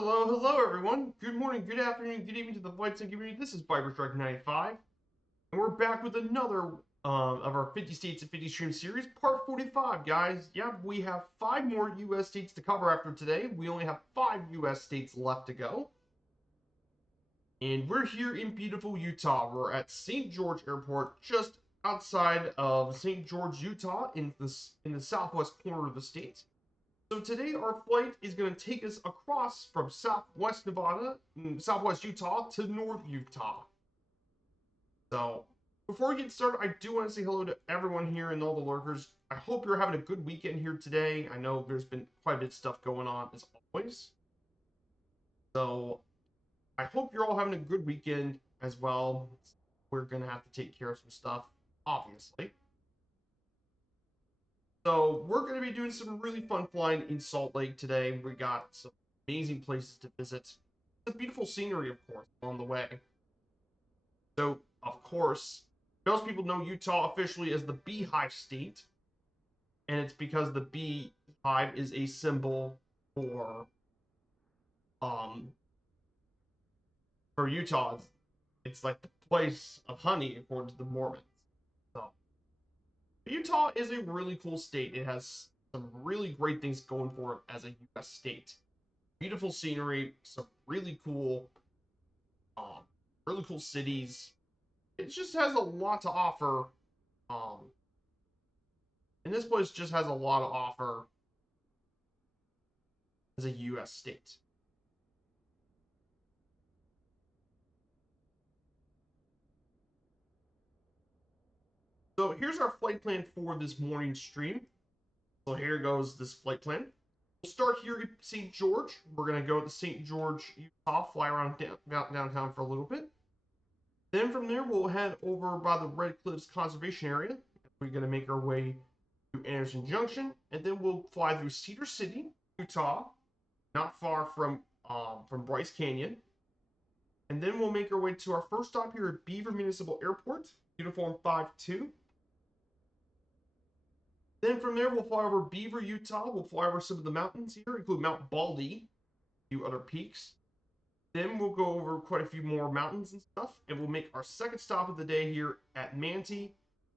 Hello, hello everyone. Good morning, good afternoon, good evening to the flight sim community. This is Viper 95, and we're back with another of our 50 States and 50 Streams series, part 45, guys. Yep, we have 5 more U.S. states to cover after today. We only have 5 U.S. states left to go. And we're here in beautiful Utah. We're at St. George Airport, just outside of St. George, Utah, in the southwest corner of the state. So today our flight is going to take us across from southwest Nevada, southwest Utah to North Utah. So before we get started, I do want to say hello to everyone here and all the lurkers. I hope you're having a good weekend here today. I know there's been quite a bit of stuff going on as always. So I hope you're all having a good weekend as well. We're going to have to take care of some stuff, obviously. So we're going to be doing some really fun flying in Salt Lake today. We got some amazing places to visit. The beautiful scenery, of course, along the way. So, of course, most people know Utah officially as the Beehive State, and it's because the beehive is a symbol um for Utah. It's like the place of honey, according to the Mormons. So, Utah is a really cool state. It has some really great things going for it as a U.S. state. Beautiful scenery, some um, really cool cities. It just has a lot to offer. Um, and this place just has a lot to offer as a U.S. state. So here's our flight plan for this morning's stream. So here goes this flight plan. We'll start here at St. George. We're going to go to St. George, Utah, fly around downtown for a little bit. Then from there, we'll head over by the Red Cliffs Conservation Area. We're going to make our way to Anderson Junction, and then we'll fly through Cedar City, Utah, not far from Bryce Canyon. And then we'll make our way to our first stop here at Beaver Municipal Airport, Uniform 52. Then from there, we'll fly over Beaver, Utah. We'll fly over some of the mountains here, include Mount Baldy, a few other peaks. Then we'll go over quite a few more mountains and stuff, and we'll make our second stop of the day here at Manti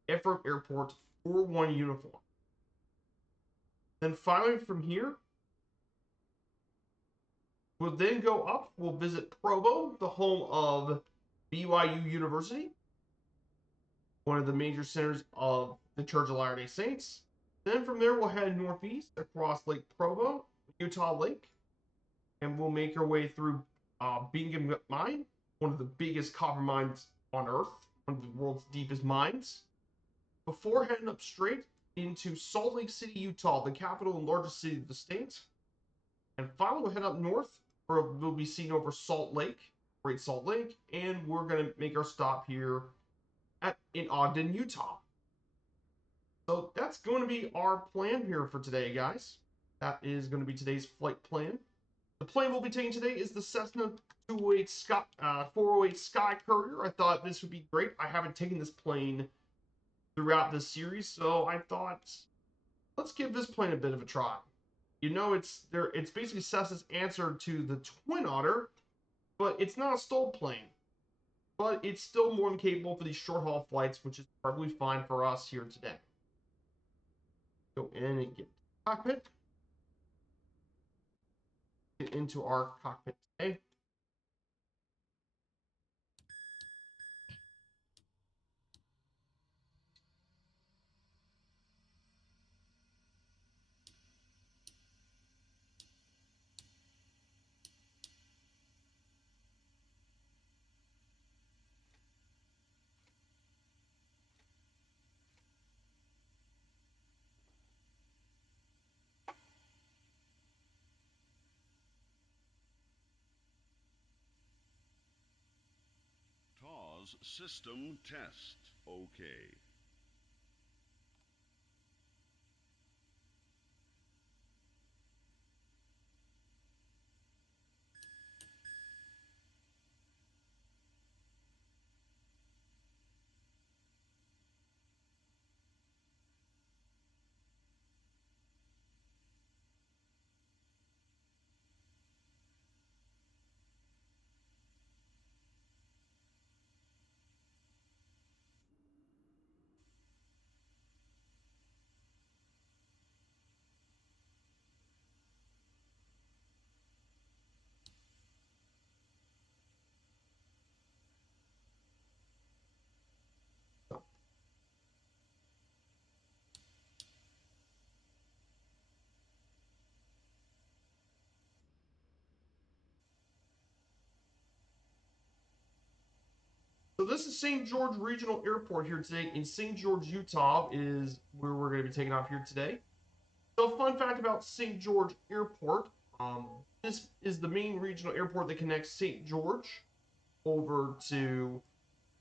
Ephraim Airport 41 Uniform. Then finally from here, we'll then go up. We'll visit Provo, the home of BYU University, one of the major centers of the Church of Latter-day Saints. Then from there, we'll head northeast across Lake Provo, Utah Lake, and we'll make our way through Bingham Mine, one of the biggest copper mines on Earth, one of the world's deepest mines, before heading up straight into Salt Lake City, Utah, the capital and largest city of the state. And finally, we'll head up north, where we'll be seen over Salt Lake, Great Salt Lake, and we're going to make our stop here in Ogden, Utah. So that's going to be our plan here for today, guys. That is going to be today's flight plan. The plane we'll be taking today is the Cessna 408 Sky Courier. I thought this would be great. I haven't taken this plane throughout this series, so I thought, let's give this plane a bit of a try. You know, it's basically Cessna's answer to the Twin Otter, but it's not a STOL plane. But it's still more than capable for these short-haul flights, which is probably fine for us here today. Go in and get the cockpit. Get into our cockpit today. TAWS system test. Okay. So this is St. George Regional Airport here today in St. George, Utah is where we're going to be taking off here today. So fun fact about St. George Airport, this is the main regional airport that connects St. George over to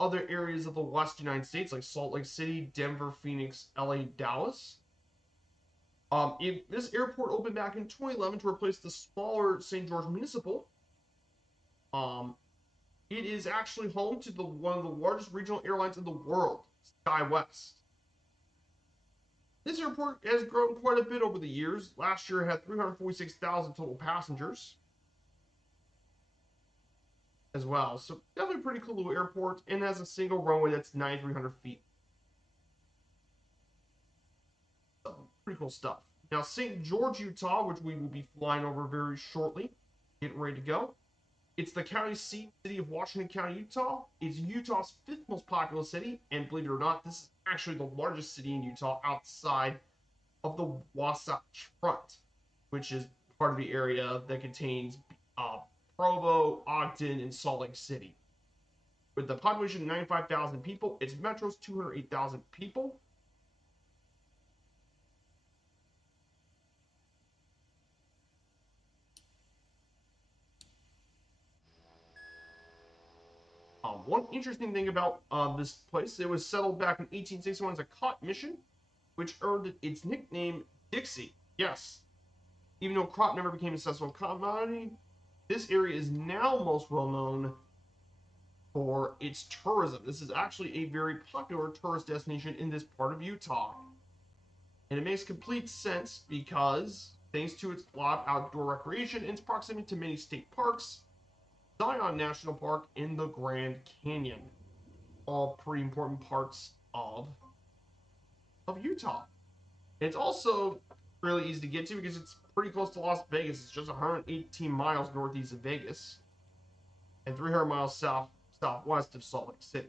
other areas of the West United States like Salt Lake City, Denver, Phoenix, LA, Dallas. This airport opened back in 2011 to replace the smaller St. George Municipal. It is actually home to one of the largest regional airlines in the world, SkyWest. This airport has grown quite a bit over the years. Last year it had 346,000 total passengers as well. So definitely a pretty cool little airport, and has a single runway that's 9,300 feet. So pretty cool stuff. Now St. George, Utah, which we will be flying over very shortly, getting ready to go. It's the county seat city of Washington County, Utah. It's Utah's 5th most populous city, and believe it or not, this is actually the largest city in Utah outside of the Wasatch Front, which is part of the area that contains Provo, Ogden, and Salt Lake City. With the population of 95,000 people, its metro's 208,000 people. One interesting thing about this place, it was settled back in 1861 as a cotton mission, which earned it its nickname Dixie. Yes, even though crop never became a successful commodity, this area is now most well known for its tourism. This is actually a very popular tourist destination in this part of Utah. And it makes complete sense because, thanks to its lot of outdoor recreation and its proximity to many state parks, Zion National Park, in the Grand Canyon, all pretty important parts of Utah. And it's also really easy to get to because it's pretty close to Las Vegas. It's just 118 miles northeast of Vegas and 300 miles southwest of Salt Lake City.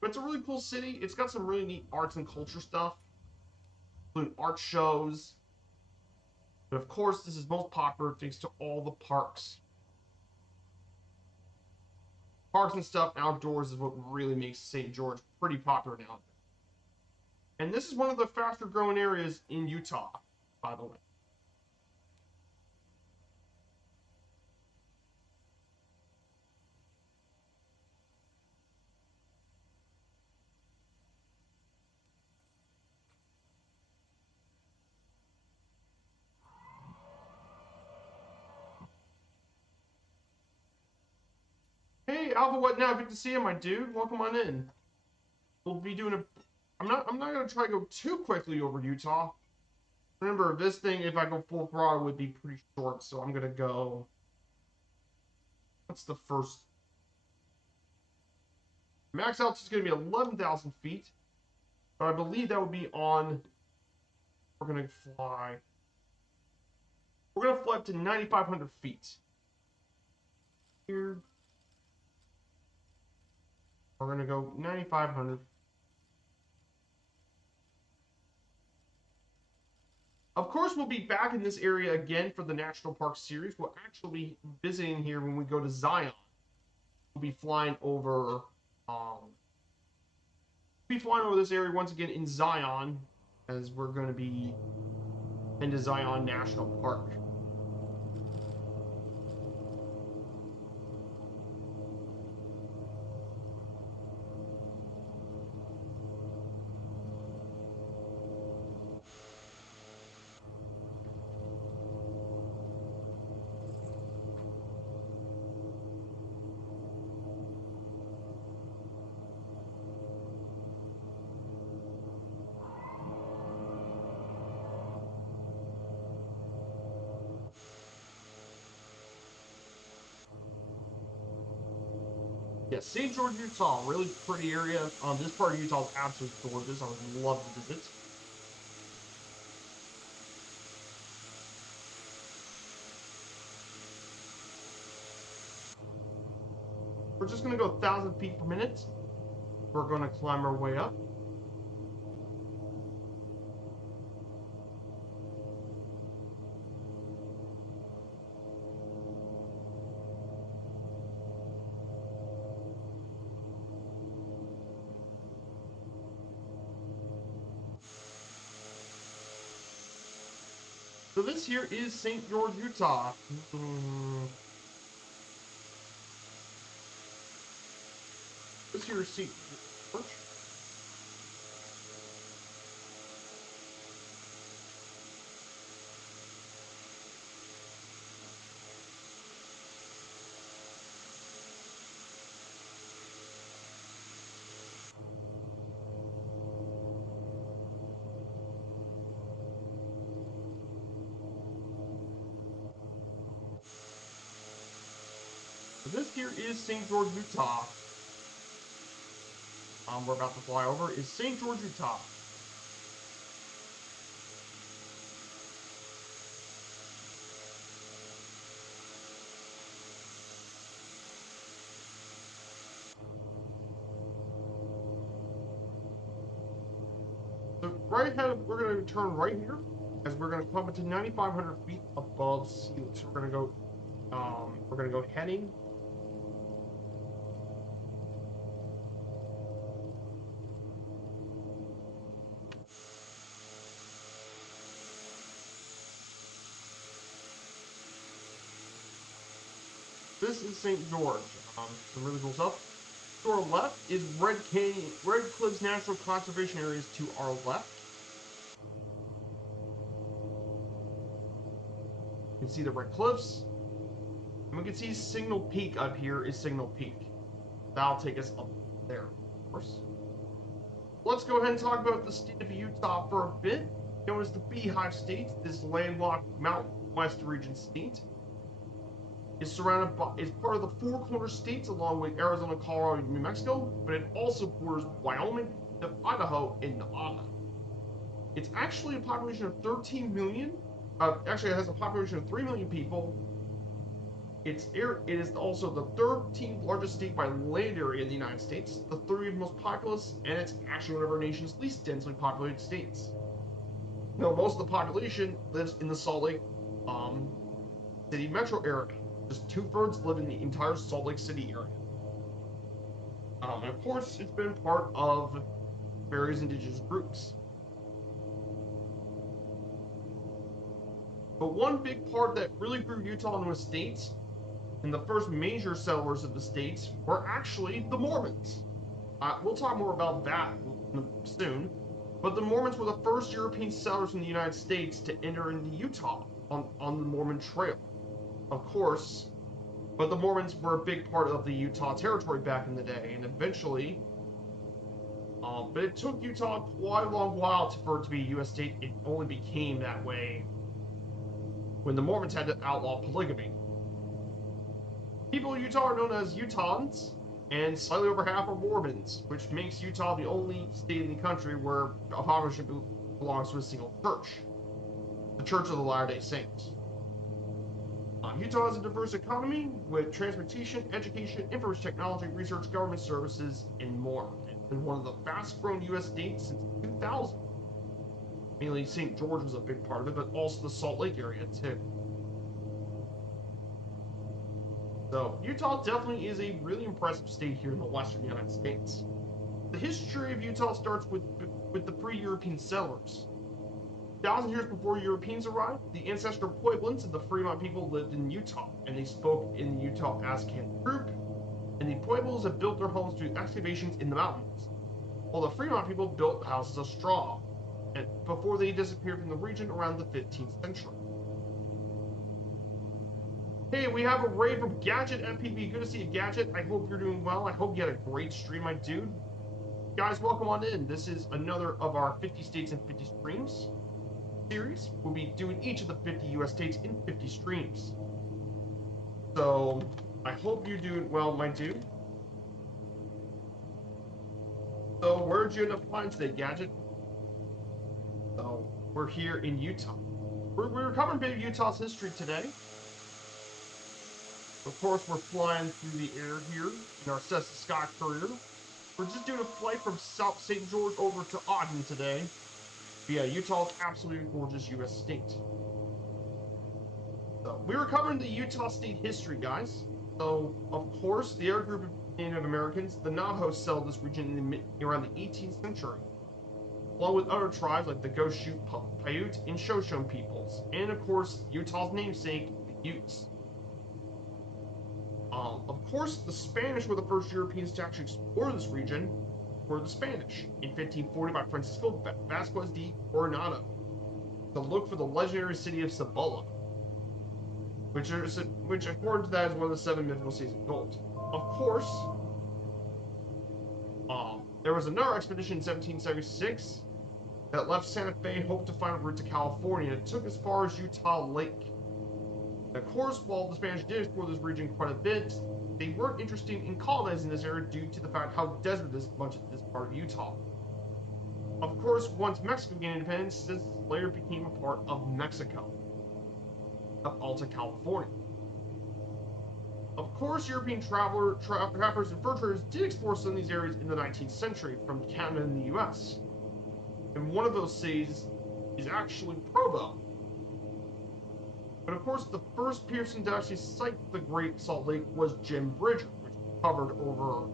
But it's a really cool city. It's got some really neat arts and culture stuff, including art shows. But of course, this is most popular thanks to all the parks. Parks and stuff outdoors is what really makes St. George pretty popular now. And this is one of the faster growing areas in Utah, by the way. Hey, Alpha, what now? Good to see you, my dude. Welcome on in. We'll be doing a. I'm not gonna try to go too quickly over Utah. Remember, this thing, if I go full throttle, would be pretty short. So I'm gonna go. What's the first? Max altitude is gonna be 11,000 feet, but I believe that would be on. We're gonna fly. We're gonna fly up to 9,500 feet. Here. We're gonna go 9,500. Of course, we'll be back in this area again for the National Park Series. We'll actually be visiting here when we go to Zion. We'll be flying over. This area once again in Zion, as we're going to be into Zion National Park. Yeah, St. George, Utah, really pretty area. This part of Utah is absolutely gorgeous. I would love to visit. We're just going to go 1,000 feet per minute. We're going to climb our way up. So this here is St. George, Utah. This here is St. George. So this here is St. George, Utah. We're about to fly over is St. George, Utah. So right ahead, we're going to turn right here, as we're going to come into 9,500 feet above sea level. So we're going to go heading. This is St. George. Some really cool stuff. To our left is Red Cliffs National Conservation Areas to our left. You can see the Red Cliffs. And we can see Signal Peak up here is Signal Peak. That'll take us up there, of course. Let's go ahead and talk about the state of Utah for a bit. Known as the Beehive State, this landlocked Mountain West region state is surrounded by, is part of the Four Corners states along with Arizona, Colorado, and New Mexico, but it also borders Wyoming, Idaho, and Nevada. It's actually a population of 13 million. Actually, it has a population of 3 million people. It is also the 13th largest state by land area in the United States, the 30th most populous, and it's actually one of our nation's least densely populated states. Now, most of the population lives in the Salt Lake City metro area. Just 2/3 live in the entire Salt Lake City area. And of course, it's been part of various indigenous groups. But one big part that really grew Utah into a state, and the first major settlers of the state, were actually the Mormons. We'll talk more about that soon. But the Mormons were the first European settlers in the United States to enter into Utah on the Mormon Trail. Of course, but the Mormons were a big part of the Utah territory back in the day, and eventually, but it took Utah quite a long while for it to be a U.S. state. It only became that way when the Mormons had to outlaw polygamy. People in Utah are known as Utahns, and slightly over half are Mormons, which makes Utah the only state in the country where a population belongs to a single church, the Church of the Latter-day Saints. Utah has a diverse economy with transportation, education, information technology, research, government services, and more. It's been one of the fast-growing U.S. states since 2000. Mainly St. George was a big part of it, but also the Salt Lake area too. So Utah definitely is a really impressive state here in the western United States. The history of Utah starts with the pre-European settlers. 1,000 years before Europeans arrived, the ancestral Puebloans and the Fremont people lived in Utah, and they spoke in the Utah Azcan group, and the Pueblos have built their homes through excavations in the mountains, while the Fremont people built houses of straw before they disappeared from the region around the 15th century. Hey, we have a raid from Gadget MPB. Good to see you, Gadget. I hope you're doing well. I hope you had a great stream, my dude. Guys, welcome on in. This is another of our 50 states and 50 streams series. We'll be doing each of the 50 US states in 50 streams. So, I hope you're doing well, my dude. So, where'd you end up flying today, Gadget? So, we're here in Utah. We're covering a bit of Utah's history today. Of course, we're flying through the air here in our Cessna Sky Courier. We're just doing a flight from South St. George over to Ogden today. But yeah, Utah's absolutely gorgeous U.S. state. So, we were covering the Utah state history, guys. So, of course, the air group of Native Americans, the Navajos, settled this region around the 18th century. along with other tribes like the Goshu-Paiute and Shoshone peoples, and of course, Utah's namesake, the Utes. Of course, the Spanish were the first Europeans to actually explore this region, were the Spanish, in 1540 by Francisco Vasquez de Coronado, to look for the legendary city of Cibola, which according to that is one of the 7 mythical cities of gold. Of course, there was another expedition in 1776 that left Santa Fe, hoped to find a route to California, and it took as far as Utah Lake. And of course, while the Spanish did explore this region quite a bit, they weren't interested in colonizing this area due to the fact how desertous much of this part of Utah. Of course, once Mexico gained independence, this later became a part of Mexico, of Alta California. Of course, European travelers and fur traders did explore some of these areas in the 19th century from Canada and the US. And one of those cities is actually Provo. But of course, the first person to actually sight the Great Salt Lake was Jim Bridger, which we covered over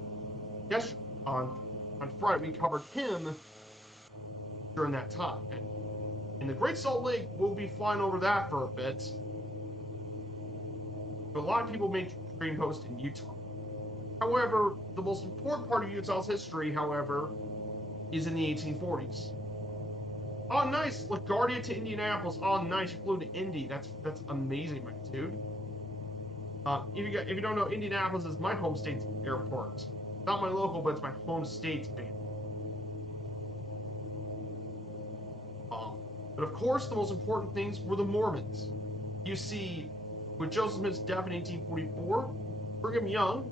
yesterday. On Friday, we covered him during that time. And the Great Salt Lake, we'll be flying over that for a bit. But a lot of people made trading posts in Utah. However, the most important part of Utah's history, however, is in the 1840s. Oh, nice! LaGuardia to Indianapolis. Oh, nice! You flew to Indy. That's amazing, my dude. If you don't know, Indianapolis is my home state's airport. Not my local, but it's my home state's base. But of course, the most important things were the Mormons. You see, with Joseph Smith's death in 1844, Brigham Young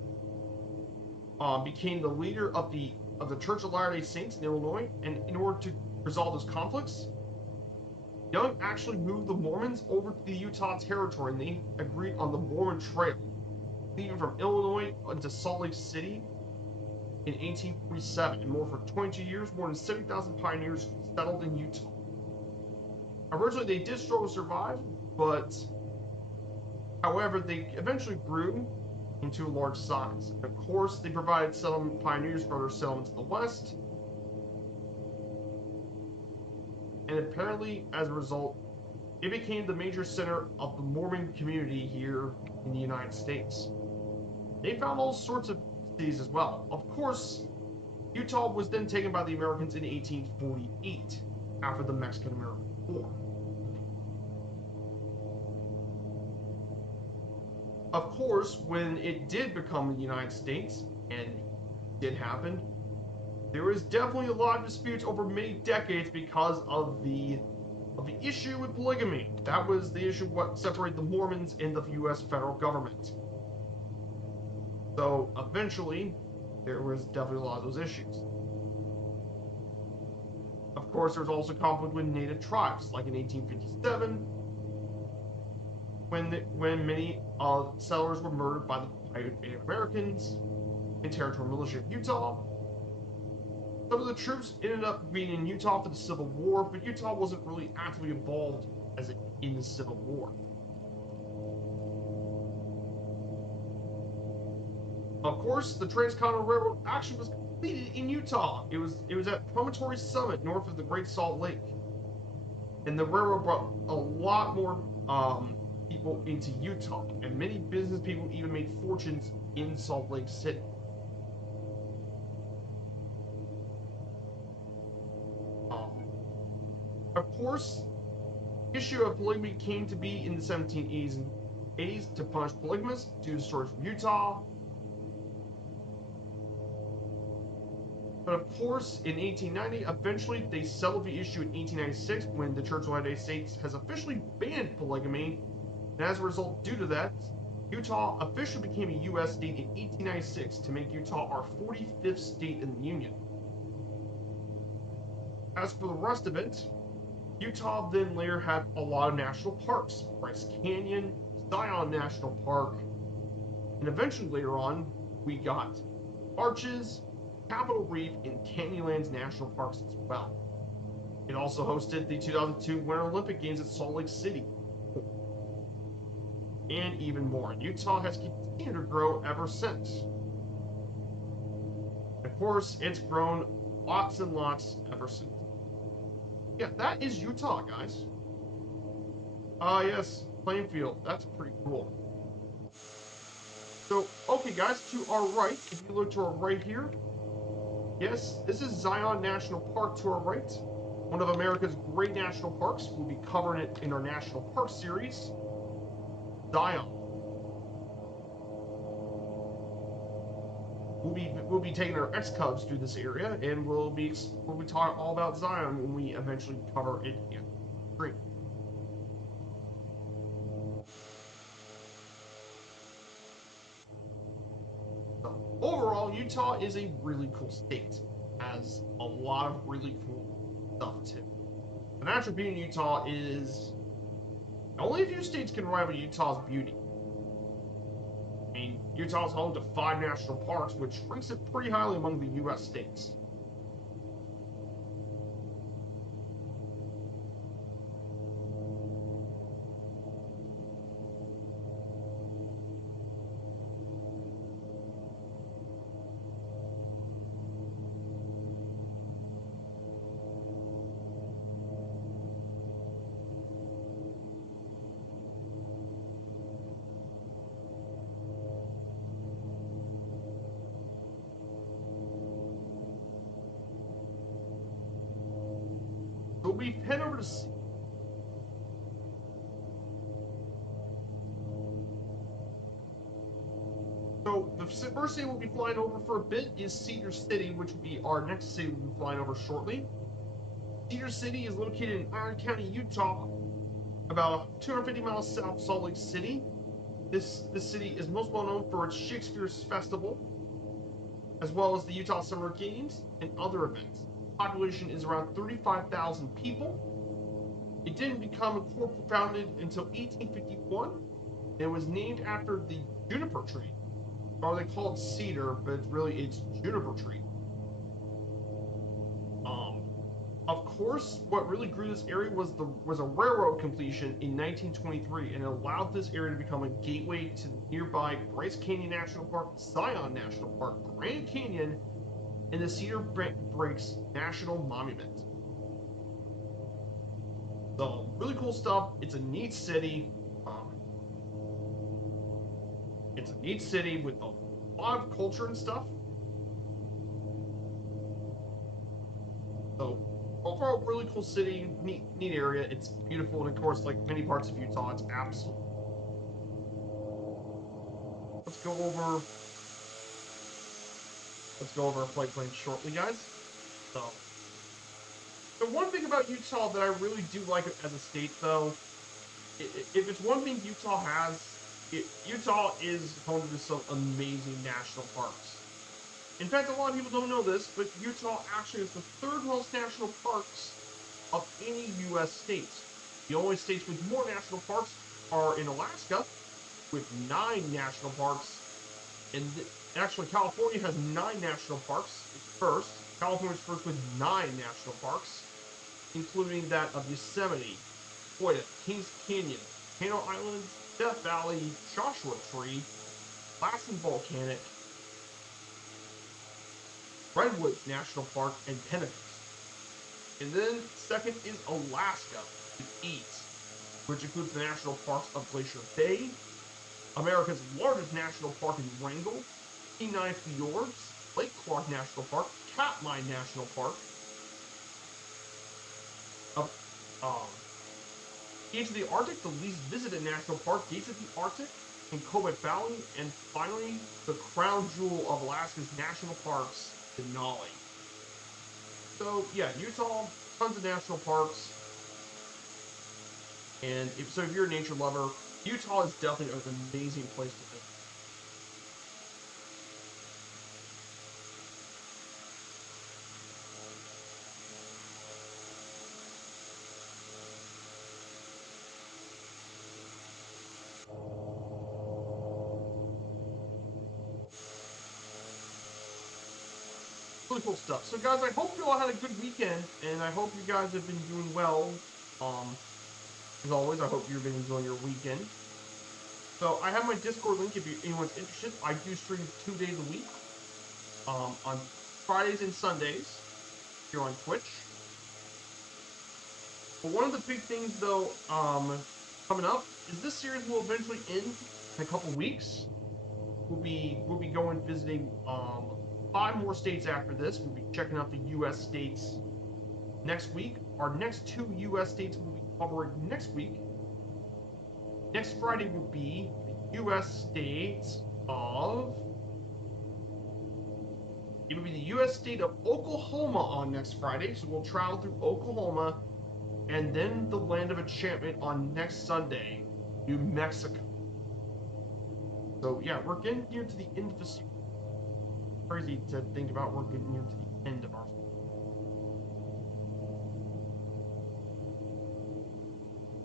became the leader of the Church of Latter-day Saints in Illinois, and in order to resolve those conflicts, Young actually moved the Mormons over to the Utah Territory, and they agreed on the Mormon Trail, leaving from Illinois into Salt Lake City in 1847. And more for 22 years, more than 70,000 pioneers settled in Utah. Originally, they did struggle to survive, but however, they eventually grew into a large size. And of course, they provided settlement pioneers for other settlements in the West. And apparently, as a result, it became the major center of the Mormon community here in the United States. They found all sorts of cities as well. Of course, Utah was then taken by the Americans in 1848 after the Mexican-American War. Of course, when it did become the United States, and it did happen, there was definitely a lot of disputes over many decades because of the issue with polygamy. That was the issue of what separated the Mormons and the U.S. federal government. So eventually, there was definitely a lot of those issues. Of course, there was also conflict with native tribes, like in 1857, when many settlers were murdered by the Paiute Native Americans and territorial militia of Utah. Some of the troops ended up being in Utah for the Civil War, but Utah wasn't really actively involved in the Civil War. Of course, the Transcontinental Railroad actually was completed in Utah. It was at Promontory Summit, north of the Great Salt Lake, and the railroad brought a lot more people into Utah, and many business people even made fortunes in Salt Lake City. Of course, the issue of polygamy came to be in the 1780s and 80s to punish polygamists due to stories from Utah. But of course, in 1890, eventually they settled the issue in 1896 when the Church of Latter-day Saints has officially banned polygamy. And as a result, due to that, Utah officially became a U.S. state in 1896 to make Utah our 45th state in the Union. As for the rest of it, Utah then later had a lot of national parks, Bryce Canyon, Zion National Park, and eventually later on, we got Arches, Capitol Reef, and Canyonlands National Parks as well. It also hosted the 2002 Winter Olympic Games at Salt Lake City, and even more. Utah has continued to grow ever since. Of course, it's grown lots and lots ever since. Yeah, that is Utah, guys. Yes, playing field. That's pretty cool. So, okay, guys, to our right, if you look to our right here, yes, this is Zion National Park to our right. One of America's great national parks. We'll be covering it in our National Park series. Zion. We'll be taking our X-Cubs through this area, and we'll be talking all about Zion when we eventually cover it again. Great. So, overall, Utah is a really cool state. Has a lot of really cool stuff too. The natural beauty in Utah is only a few states can rival Utah's beauty. I mean, Utah's home to 5 national parks, which ranks it pretty highly among the U.S. states. So we head over to So the first city we'll be flying over for a bit is Cedar City, which will be our next city we'll be flying over shortly. Cedar City is located in Iron County, Utah, about 250 miles south of Salt Lake City. This city is most well known for its Shakespeare's Festival, as well as the Utah Summer Games and other events. The population is around 35,000 people. It didn't become corporate founded until 1851. It was named after the juniper tree, or they call it cedar, but it's juniper tree. Um, of course, what really grew this area was a railroad completion in 1923, and it allowed this area to become a gateway to the nearby Bryce Canyon National Park, Zion National Park, Grand Canyon, and the Cedar Breaks National Monument. So really cool stuff. It's a neat city. It's a neat city with a lot of culture and stuff. So overall, really cool city, neat area. It's beautiful, and of course, like many parts of Utah, it's absolute. Let's go over. Let's go over our flight plan shortly, guys. So, the one thing about Utah that I really do like as a state, though, if it's one thing Utah has, Utah is home to some amazing national parks. In fact, a lot of people don't know this, but Utah actually is the third most national parks of any U.S. state. The only states with more national parks are in Alaska, with 9 national parks, and actually California has 9 national parks. It's first. California's first with 9 national parks, including that of Yosemite, Sequoia, Kings Canyon, Cano Islands, Death Valley, Joshua Tree, Lassen Volcanic, Redwoods National Park, and Pentecost. And then second is Alaska, the east, which includes the national parks of Glacier Bay, America's largest national park in Wrangell, Kenai Fjords, Lake Clark National Park, Katmai National Park, Gates of the Arctic, the least visited national park, Gates of the Arctic, and Coboq Valley, and finally, the crown jewel of Alaska's national parks, Denali. So, yeah, Utah, tons of national parks, and if you're a nature lover, Utah is definitely an amazing place to visit. Really cool stuff. So, guys, I hope you all had a good weekend, and I hope you guys have been doing well. As always, I hope you've been enjoying your weekend. So, I have my Discord link if anyone's interested. I do stream 2 days a week, on Fridays and Sundays here on Twitch. But one of the big things, though, coming up is this series will eventually end in a couple weeks. We'll be going visiting 5 more states after this. We'll be checking out the U.S. states next week. Our next 2 U.S. states will be covering next week. Next Friday will be the U.S. states of. It will be the U.S. state of Oklahoma on next Friday. So we'll travel through Oklahoma, and then the land of enchantment on next Sunday, New Mexico. So yeah, we're getting near to the end of the series. Crazy to think about we're getting near to the end of our series.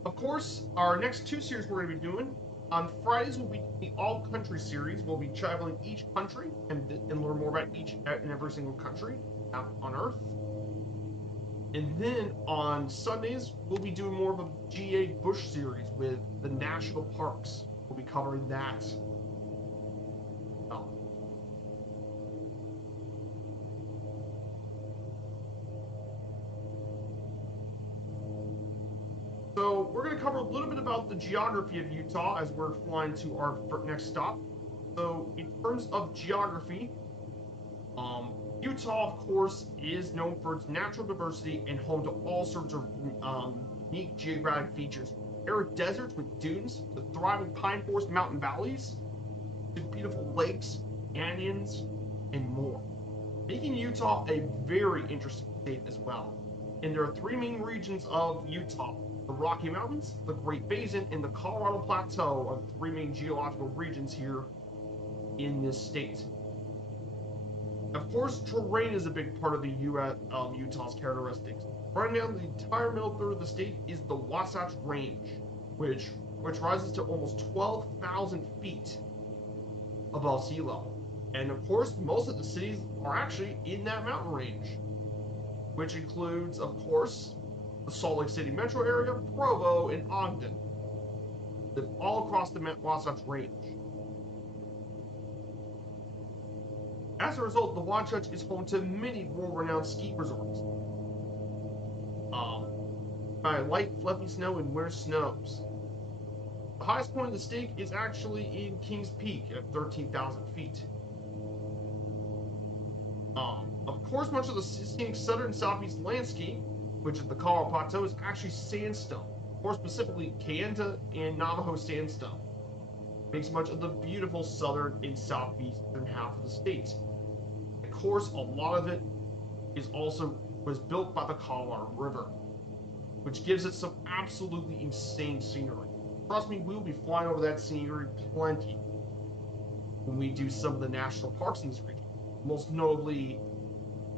Of course, our next 2 series we're going to be doing on Fridays will be the All Country series. We'll be traveling each country and learn more about each and every single country on Earth. And then on Sundays, we'll be doing more of a GA Bush series with the national parks. We'll be covering that. So we're going to cover a little bit about the geography of Utah as we're flying to our next stop. So in terms of geography, Utah, of course, is known for its natural diversity and home to all sorts of unique geographic features. Arid deserts with dunes, to thriving pine forest mountain valleys, to beautiful lakes, canyons, and more, making Utah a very interesting state as well. And there are 3 main regions of Utah: the Rocky Mountains, the Great Basin, and the Colorado Plateau are the 3 main geological regions here in this state. Of course, terrain is a big part of the Utah's characteristics. Right now, the entire middle third of the state is the Wasatch Range, which rises to almost 12,000 feet above sea level. And of course, most of the cities are actually in that mountain range, which includes, of course, the Salt Lake City metro area, Provo, and Ogden, all across the Wasatch Range. As a result, the Wasatch is home to many world-renowned ski resorts. By light, fluffy snow and winter snows. The highest point of the state is actually in Kings Peak at 13,000 feet. Of course, much of the scenic southern and southeast landscape, which is the Colorado Plateau, is actually sandstone, more specifically Kayenta and Navajo sandstone. Makes much of the beautiful southern and southeastern half of the state. Of course, a lot of it was built by the Colorado River, which gives it some absolutely insane scenery. Trust me, we will be flying over that scenery plenty when we do some of the national parks in this region, most notably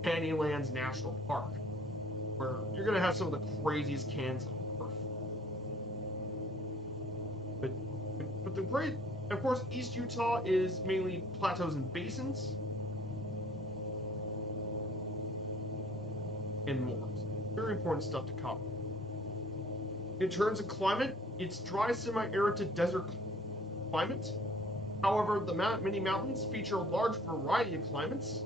Canyonlands National Park, where you're going to have some of the craziest canyons on Earth. But the great, of course, East Utah is mainly plateaus and basins, and more. Very important stuff to cover. In terms of climate, it's dry, semi-arid to desert climate. However, the many mountains feature a large variety of climates.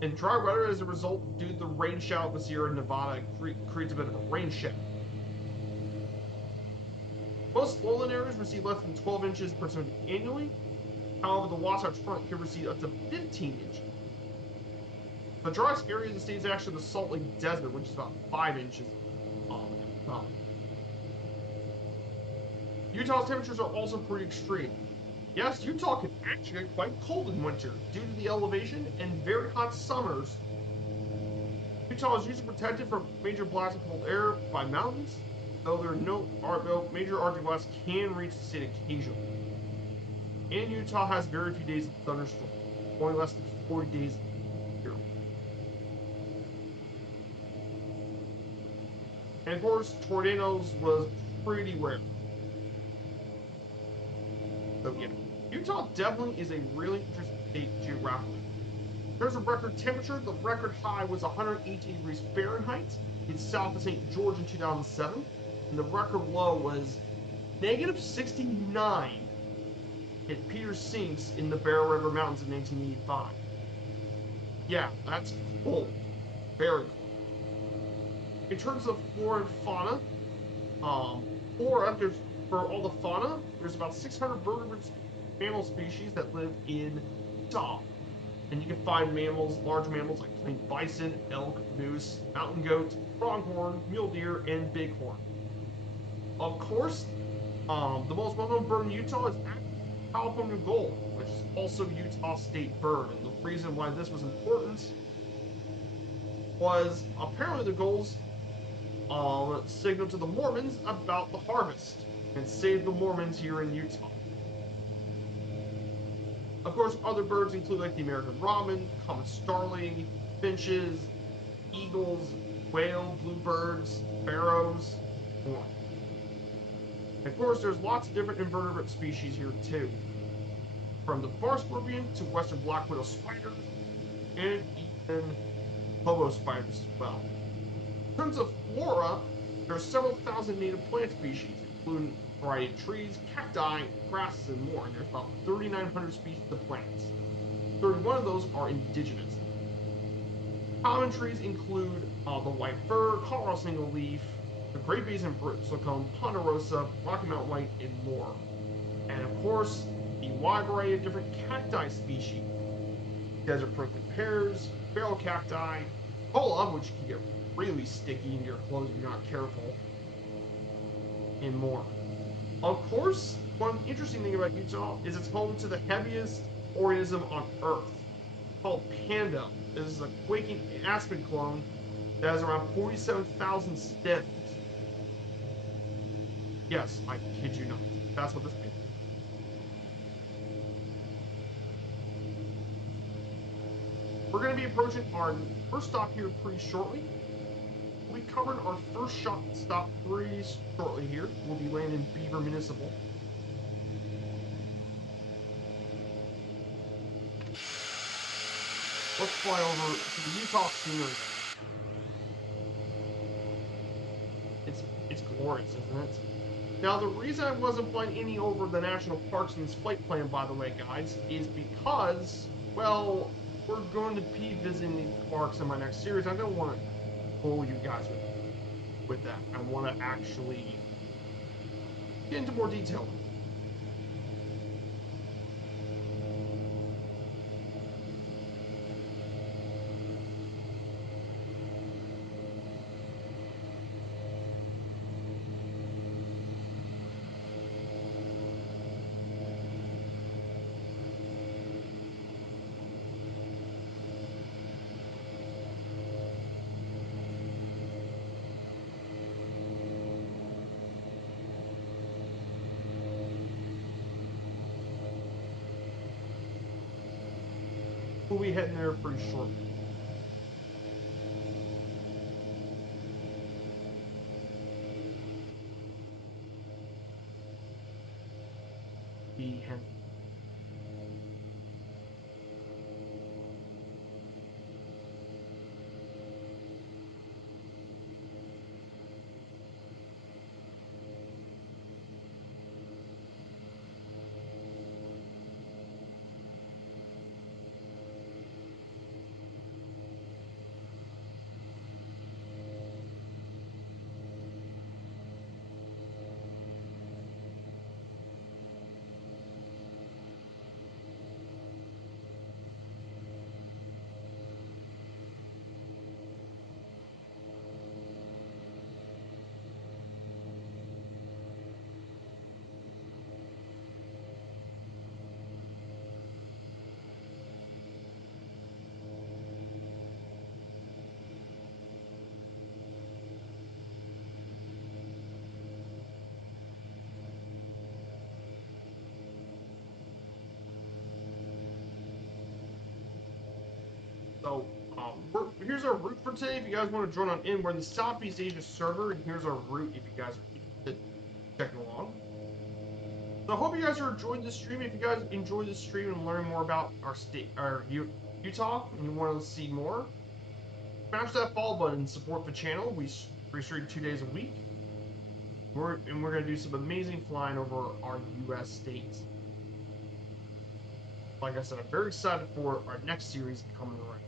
And dry weather, as a result, due to the rain shower of the Sierra Nevada, creates a bit of a rain shed. Most lowland areas receive less than 12 inches per centimeter annually. However, the Wasatch Front can receive up to 15 inches. The driest area of the state is actually the Salt Lake Desert, which is about 5 inches. Utah's temperatures are also pretty extreme. Yes, Utah can actually get quite cold in winter due to the elevation and very hot summers. Utah is usually protected from major blasts of cold air by mountains, though major Arctic blasts can reach the state occasionally. And Utah has very few days of thunderstorms, only less than 40 days a year. And of course, tornadoes was pretty rare. So yeah, Utah definitely is a really interesting state geographically. There's a record temperature. The record high was 118 degrees Fahrenheit. It's south of St. George in 2007. And the record low was negative 69 at Peter Sinks in the Bear River Mountains in 1985. Yeah, that's cold. Very cold. In terms of flora and fauna, flora, for all the fauna, there's about 600 vertebrate mammal species that live in Utah. And you can find mammals, large mammals like plain bison, elk, moose, mountain goat, pronghorn, mule deer, and bighorn. Of course, the most well-known bird in Utah is California gold, which is also Utah state bird. And the reason why this was important was apparently the gulls signaled to the Mormons about the harvest and saved the Mormons here in Utah. Of course, other birds include like the American robin, common starling, finches, eagles, quail, bluebirds, sparrows, more. And of course, there's lots of different invertebrate species here too, from the bar scorpion to western black widow spiders, and even hobo spiders as well. In terms of flora, there are several thousand native plant species, including a variety of trees, cacti, grasses, and more. And there's about 3,900 species of plants. 31 of those are indigenous. Common trees include the white fir, Colorado single leaf, the Great Basin bristlecone, ponderosa, Rocky Mountain white, and more. And of course, the wide variety of different cacti species: desert prickly pears, feral cacti, cola, which can get really sticky into your clothes if you're not careful, and more. Of course, one interesting thing about Utah is it's home to the heaviest organism on Earth, called Panda. This is a quaking aspen clone that has around 47,000 stems. Yes, I kid you not. That's what this means. We're going to be approaching our first stop here pretty shortly. We covered our first stop pretty shortly here. We'll be landing Beaver Municipal. Let's fly over to the Utah scenery. It's glorious, isn't it? Now, the reason I wasn't flying any over the national parks in this flight plan, by the way, guys, is because, well, we're going to be visiting these parks in my next series. I don't want to bore you guys with that. I want to actually get into more detail. We'll be heading there pretty shortly. Be heading. So, here's our route for today. If you guys want to join on in, we're in the Southeast Asia server, and here's our route if you guys are interested in checking along. So I hope you guys are enjoying this stream. If you guys enjoy this stream and learn more about our state, Utah, and you want to see more, smash that follow button and support the channel. We stream 2 days a week. We're going to do some amazing flying over our U.S. states. Like I said, I'm very excited for our next series coming around.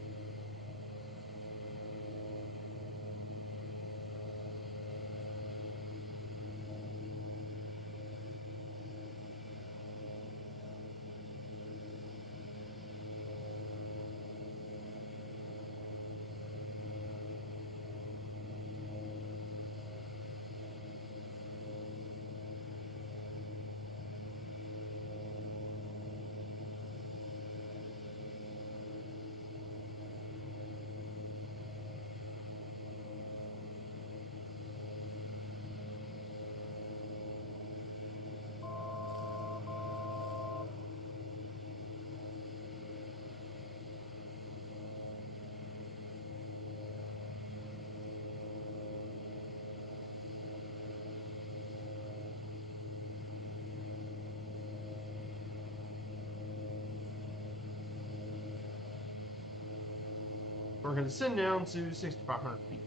We're going to descend down to 6,500 feet.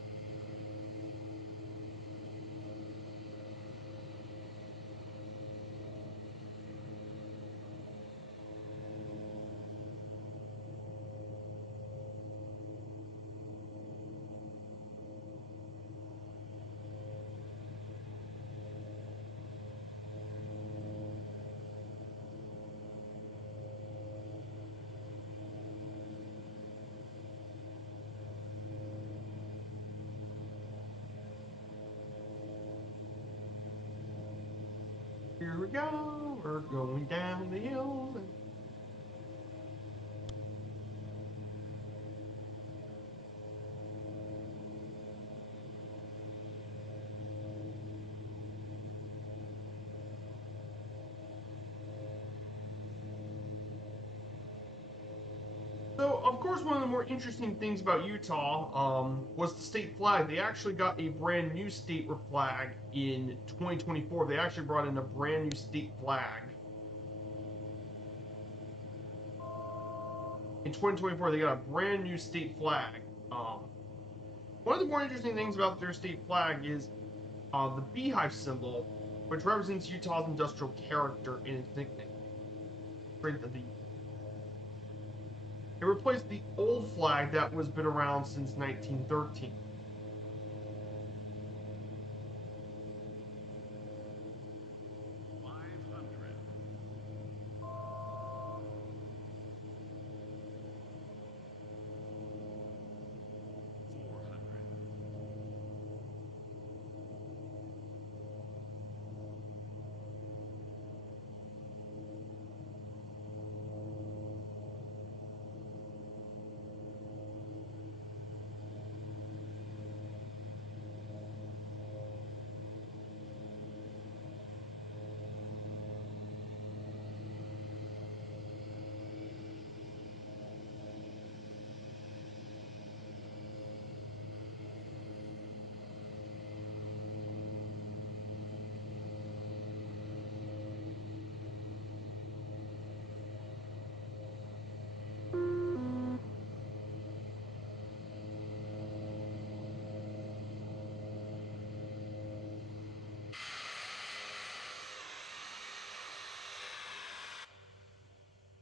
Here we go, we're going down the hill. So, of course, one of the more interesting things about Utah was the state flag. They actually got a brand new state flag in 2024. They actually brought in a brand new state flag. In 2024, they got a brand new state flag. One of the more interesting things about their state flag is the beehive symbol, which represents Utah's industrial character and its nickname, strength of the Union. It replaced the old flag that was been around since 1913.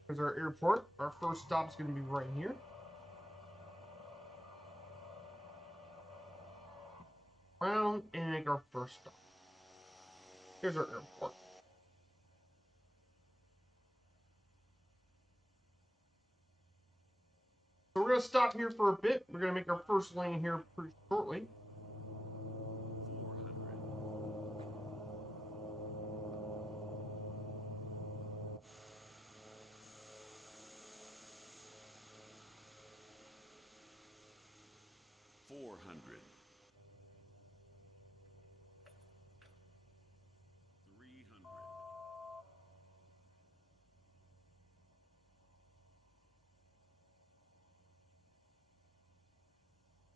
Here's our airport. Our first stop is going to be right here. Around and make our first stop. Here's our airport. So we're going to stop here for a bit. We're going to make our first lane here pretty shortly. 400. 300.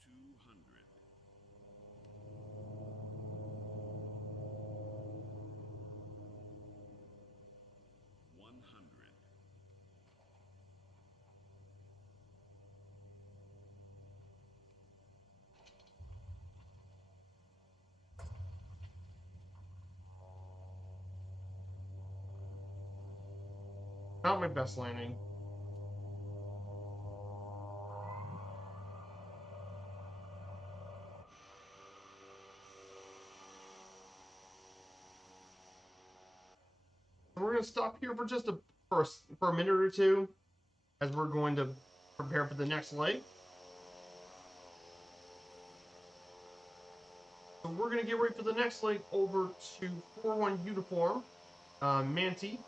200. 100. 200. Not my best landing. We're going to stop here for just for a minute or two as we're going to prepare for the next leg. So we're going to get ready for the next leg over to 41 Uniform, Manti,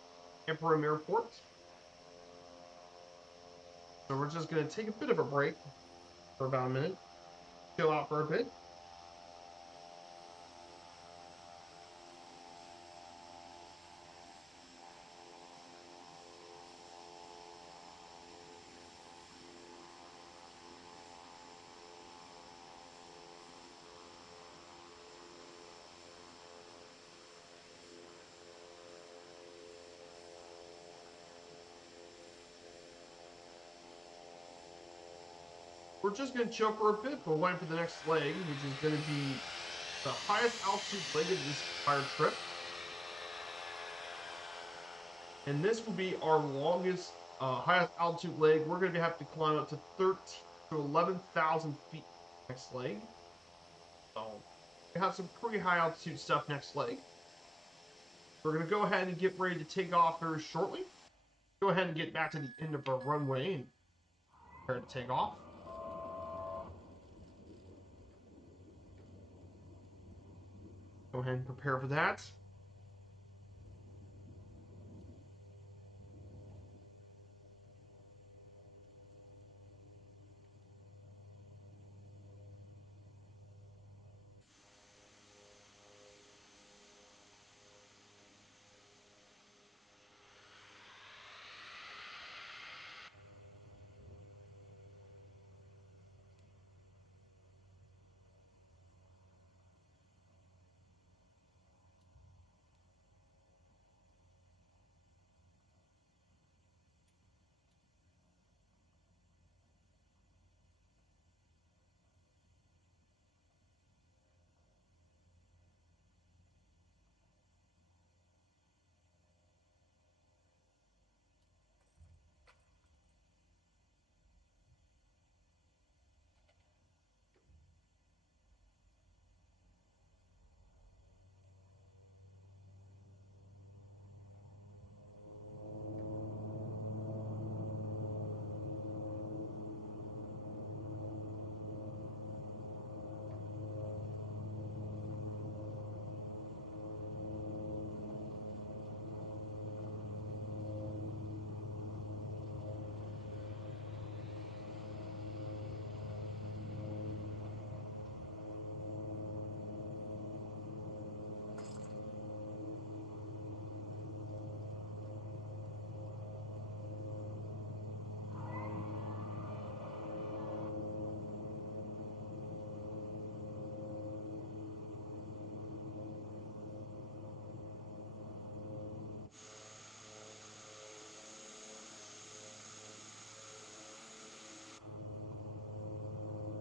Emperor Airport. So we're just going to take a bit of a break for about a minute, chill out for a bit. we're just going to chill for a bit, but we're waiting for the next leg, which is going to be the highest altitude leg of this entire trip. And this will be our longest, highest altitude leg. We're going to have to climb up to 13 to 11,000 feet next leg. So we have some pretty high altitude stuff next leg. We're going to go ahead and get ready to take off very shortly. Go ahead and get back to the end of our runway and prepare to take off. Go ahead and prepare for that.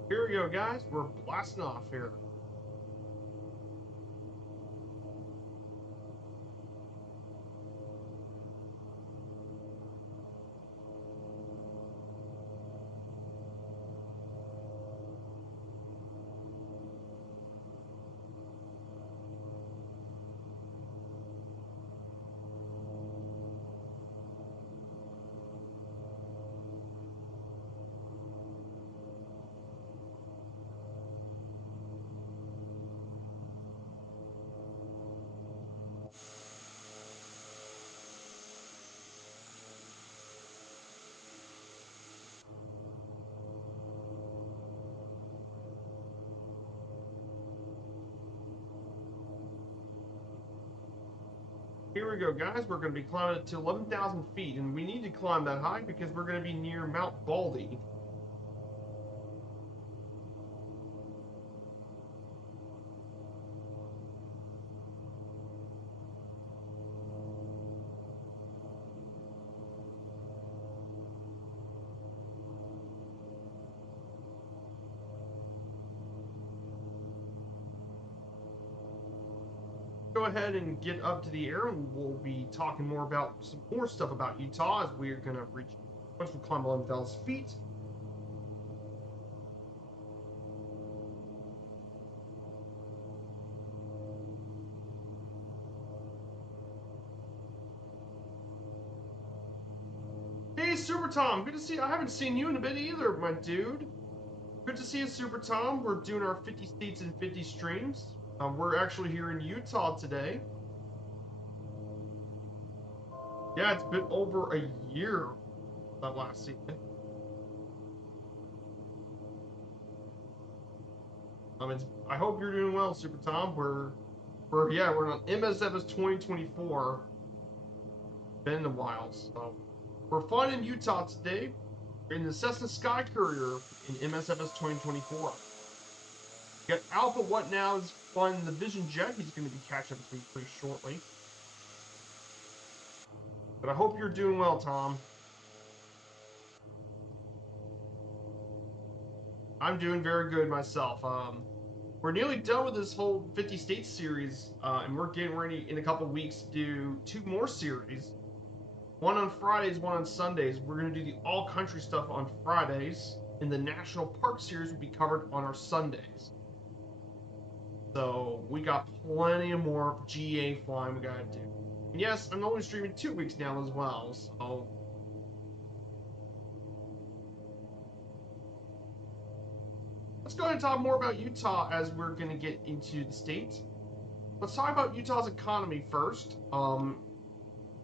Here we go, guys. We're blasting off here. Here we go, guys. We're going to be climbing to 11,000 feet, and we need to climb that high because we're going to be near Mount Baldy. Go ahead and get up to the air, and we'll be talking more about some more stuff about Utah as we're going to reach, once we climb 11,000 feet. Hey, Super Tom, good to see you. I haven't seen you in a bit either, my dude. Good to see you, Super Tom. We're doing our 50 states and 50 streams. We're actually here in Utah today. Yeah, it's been over a year that last season. I hope you're doing well, Super Tom. We're on MSFS 2024. Been a while, so we're flying in Utah today. We're in the Cessna Sky Courier in MSFS 2024. We got Alpha What Now is flying the Vision Jet. He's going to be catching up to me pretty shortly. But I hope you're doing well, Tom. I'm doing very good myself. We're nearly done with this whole 50 States series, and we're getting ready in a couple weeks to do 2 more series. One on Fridays, one on Sundays. We're going to do the all country stuff on Fridays, and the National Park series will be covered on our Sundays. So we got plenty of more GA flying we got to do. And yes, I'm only streaming 2 weeks now as well, so let's go ahead and talk more about Utah as we're going to get into the state. Let's talk about Utah's economy first.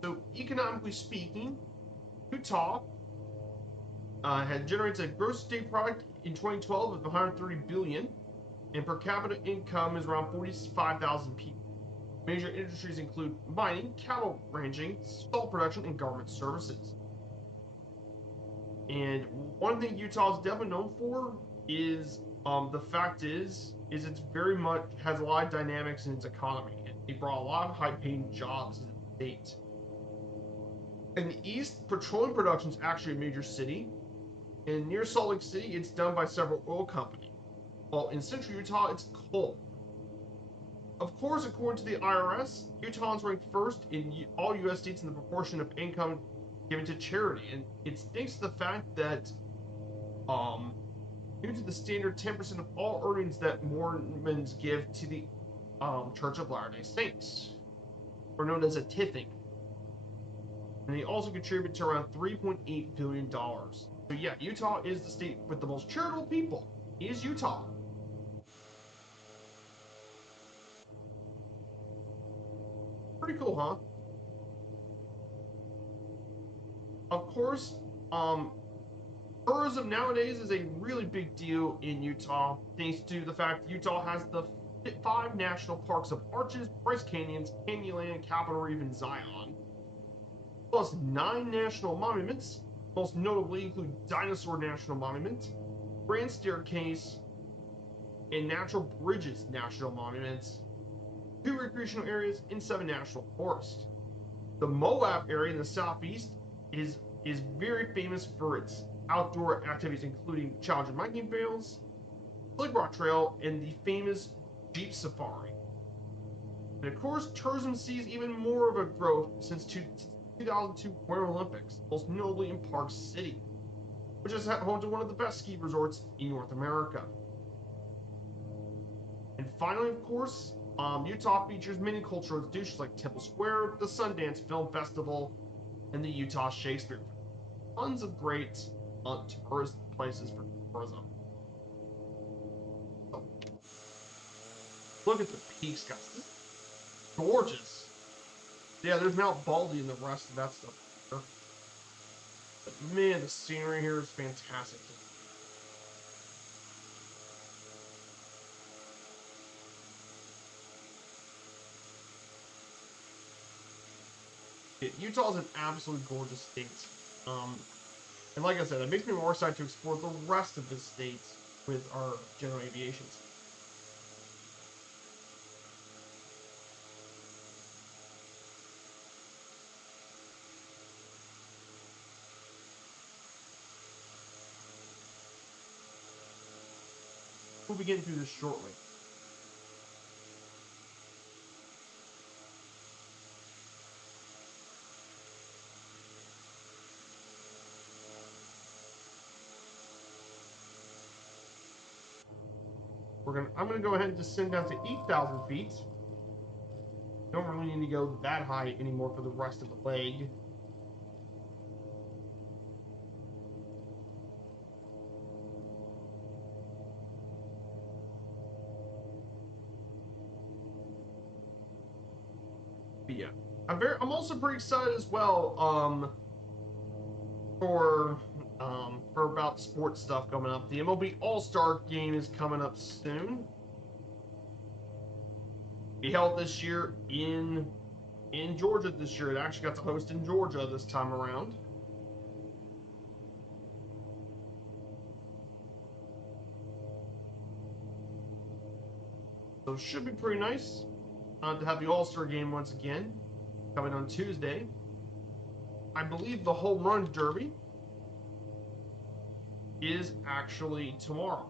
So economically speaking, Utah had generated a gross state product in 2012 of 130 billion, and per capita income is around 45,000 people. Major industries include mining, cattle ranching, salt production, and government services. And one thing Utah is definitely known for is the fact is it's very much has a lot of dynamics in its economy. It brought a lot of high-paying jobs in the state. In the east, petroleum production is actually a major city. And near Salt Lake City, it's done by several oil companies. While in central Utah, it's coal. Of course, according to the IRS, Utah is ranked first in all U.S. states in the proportion of income given to charity, and it's thanks to the fact that, due to the standard 10% of all earnings that Mormons give to the Church of Latter-day Saints, or known as a tithing, and they also contribute to around $3.8 billion. So yeah, Utah is the state with the most charitable people. Is Utah. Pretty cool, huh? Of course, tourism nowadays is a really big deal in Utah, thanks to the fact that Utah has the 5 national parks of Arches, Bryce Canyons, Canyonland, Capitol Reef, and Zion, plus 9 national monuments, most notably include Dinosaur National Monument, Grand Staircase, and Natural Bridges National Monuments, 2 recreational areas, and 7 national forests. The Moab area in the southeast is very famous for its outdoor activities, including Challenger Hiking Trails, Slick Rock Trail, and the famous Jeep Safari. And of course, tourism sees even more of a growth since 2002 Winter Olympics, most notably in Park City, which is home to one of the best ski resorts in North America. And finally, of course, Utah features many cultural institutions like Temple Square, the Sundance Film Festival, and the Utah Shakespeare. Tons of great tourist places for tourism. So, look at the peaks, guys. This is gorgeous. Yeah, there's Mount Baldy and the rest of that stuff. But man, the scenery here is fantastic. Utah is an absolutely gorgeous state. And like I said, it makes me more excited to explore the rest of the state with our general aviations. We'll be getting through this shortly. I'm gonna go ahead and descend down to 8,000 feet. Don't really need to go that high anymore for the rest of the leg. But yeah, I'm also pretty excited as well. For about sports stuff coming up. The MLB All-Star Game is coming up soon. Be held this year in Georgia this year. It actually got to host in Georgia this time around. So it should be pretty nice to have the All-Star Game once again coming on Tuesday. I believe the Home Run Derby is actually tomorrow.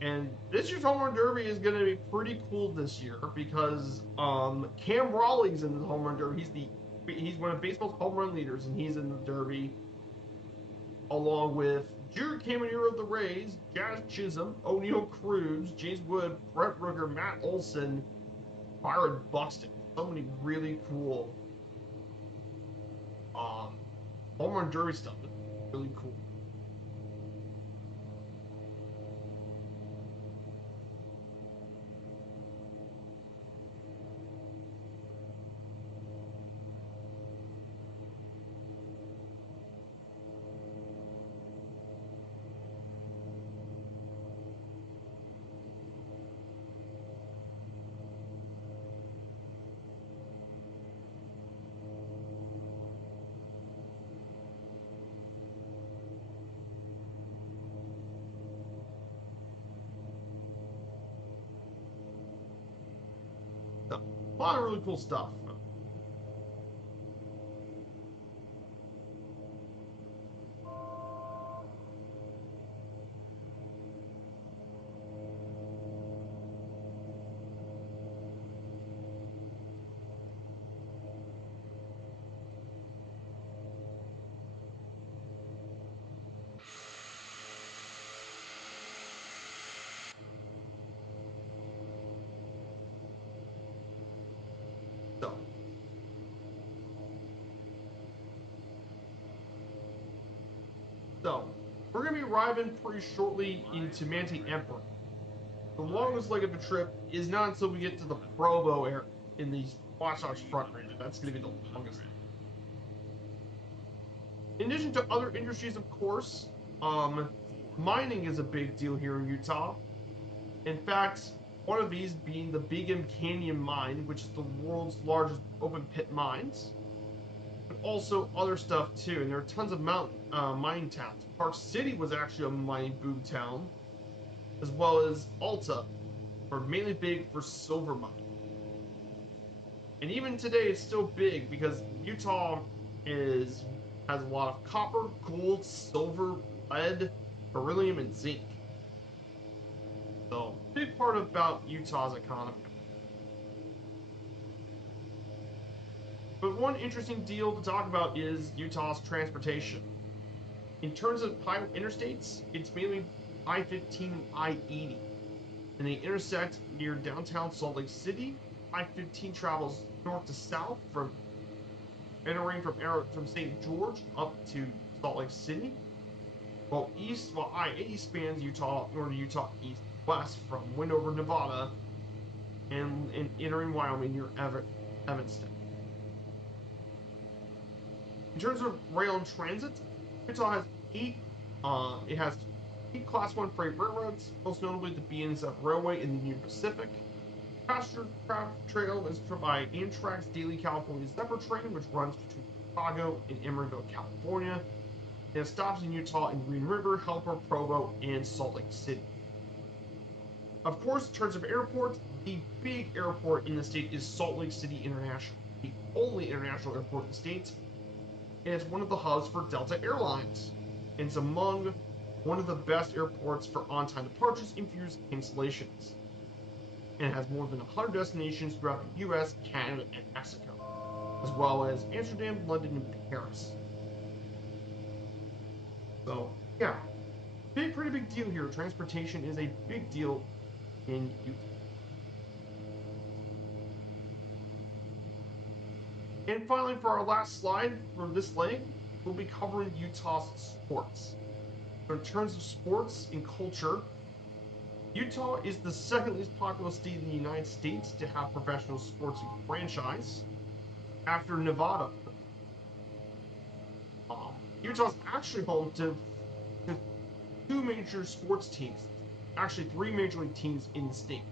And this year's home run derby is going to be pretty cool this year because Cam Raleigh's in the home run derby. He's one of baseball's home run leaders, and he's in the derby along with Drew Caminero of the Rays, Jazz Chisholm, O'Neill Cruz, James Wood, Brett Rooker, Matt Olson, Byron Buxton. So many really cool home run derby stuff. It's really cool. So, a lot of really cool stuff. So, so we're gonna be arriving pretty shortly into Manti Emperor. The longest leg of the trip is not until we get to the Provo area in the Wasatch Front Range. That's going to be the longest. In addition to other industries, of course, mining is a big deal here in Utah. In fact, one of these being the Big M Canyon mine, which is the world's largest open pit mines, but also other stuff too. And there are tons of mountain mining towns. Park City was actually a mining boom town, as well as Alta, are mainly big for silver mining. And even today, it's still big because Utah has a lot of copper, gold, silver, lead, beryllium, and zinc. So, big part about Utah's economy. But one interesting deal to talk about is Utah's transportation. In terms of highway interstates, it's mainly I-15 and I-80. And they intersect near downtown Salt Lake City. I-15 travels north to south from entering from St. George up to Salt Lake City, while I-80 spans northern Utah east-west from Wendover, Nevada, and entering Wyoming near Evanston. In terms of rail and transit, Utah has eight Class 1 freight railroads, most notably the BNSF Railway in the Union Pacific. Passenger trail is by Amtrak's Daily California Zephyr train, which runs between Chicago and Emeryville, California. And it stops in Utah in Green River, Helper, Provo, and Salt Lake City. Of course, in terms of airports, the big airport in the state is Salt Lake City International, the only international airport in the state, and it's one of the hubs for Delta Airlines. It's among one of the best airports for on-time departures and fewer cancellations. And it has more than 100 destinations throughout the US, Canada, and Mexico, as well as Amsterdam, London, and Paris. So, yeah, pretty big deal here. Transportation is a big deal in Utah. And finally, for our last slide for this leg, we'll be covering Utah's sports. So in terms of sports and culture, Utah is the second least populous state in the United States to have professional sports franchise, after Nevada. Utah's actually home to two major sports teams, actually three major league teams in the state.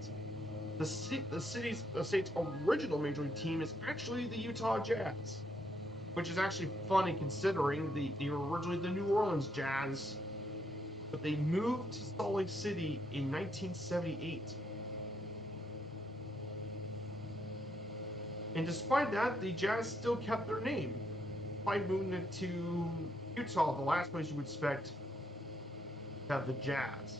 The state's original major league team is actually the Utah Jazz, which is actually funny considering they were originally the New Orleans Jazz, but they moved to Salt Lake City in 1978. And despite that, the Jazz still kept their name. By moving to Utah, the last place you would expect to have the Jazz.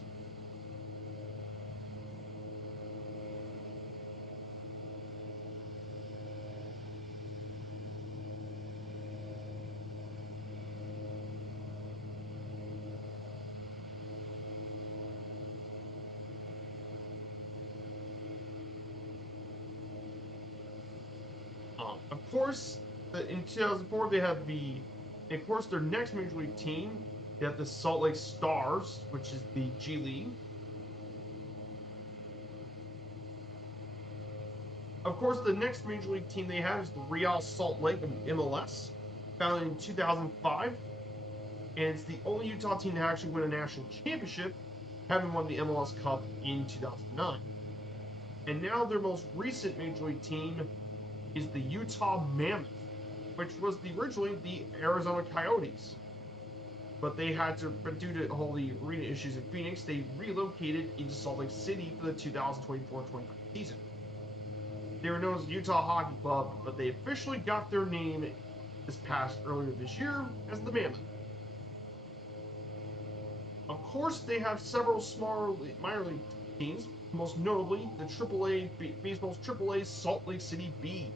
Of course, in 2004 they have of course, their next major league team. They have the Salt Lake Stars, which is the G League. Of course, the next major league team they have is the Real Salt Lake of MLS, founded in 2005, and it's the only Utah team to actually win a national championship, having won the MLS Cup in 2009. And now their most recent major league team is the Utah Mammoth, which was originally the Arizona Coyotes. But they had to, but due to all the arena issues in Phoenix, they relocated into Salt Lake City for the 2024-25 season. They were known as Utah Hockey Club, but they officially got their name earlier this year as the Mammoth. Of course, they have several small minor league teams, most notably the AAA baseball's AAA Salt Lake City Bees.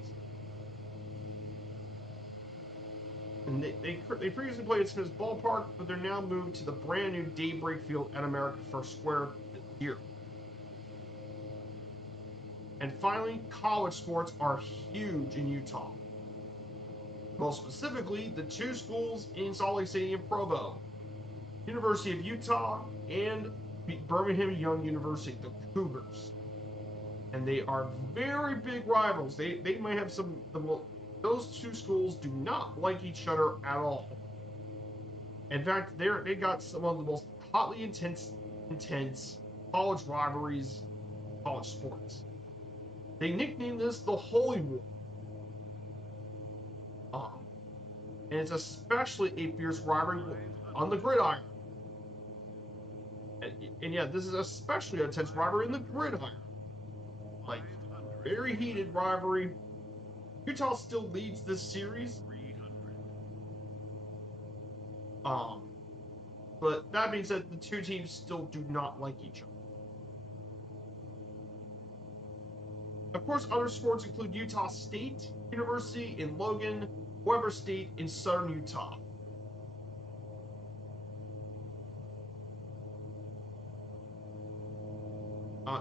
And they previously played at Smith's Ballpark, but they're now moved to the brand new Daybreak Field at America First Square this year. And finally, college sports are huge in Utah. Most specifically, the two schools in Salt Lake City and Provo, University of Utah and Birmingham Young University, the Cougars. And they are very big rivals. They might have those two schools do not like each other at all. In fact, they got some of the most hotly intense college rivalries in college sports. They nicknamed this the Holy War. And it's especially a fierce rivalry on the gridiron. And yeah, this is especially a intense rivalry in the gridiron. Like, very heated rivalry. Utah still leads this series. But that being said, the two teams still do not like each other. Of course, other sports include Utah State University in Logan, Weber State in southern Utah.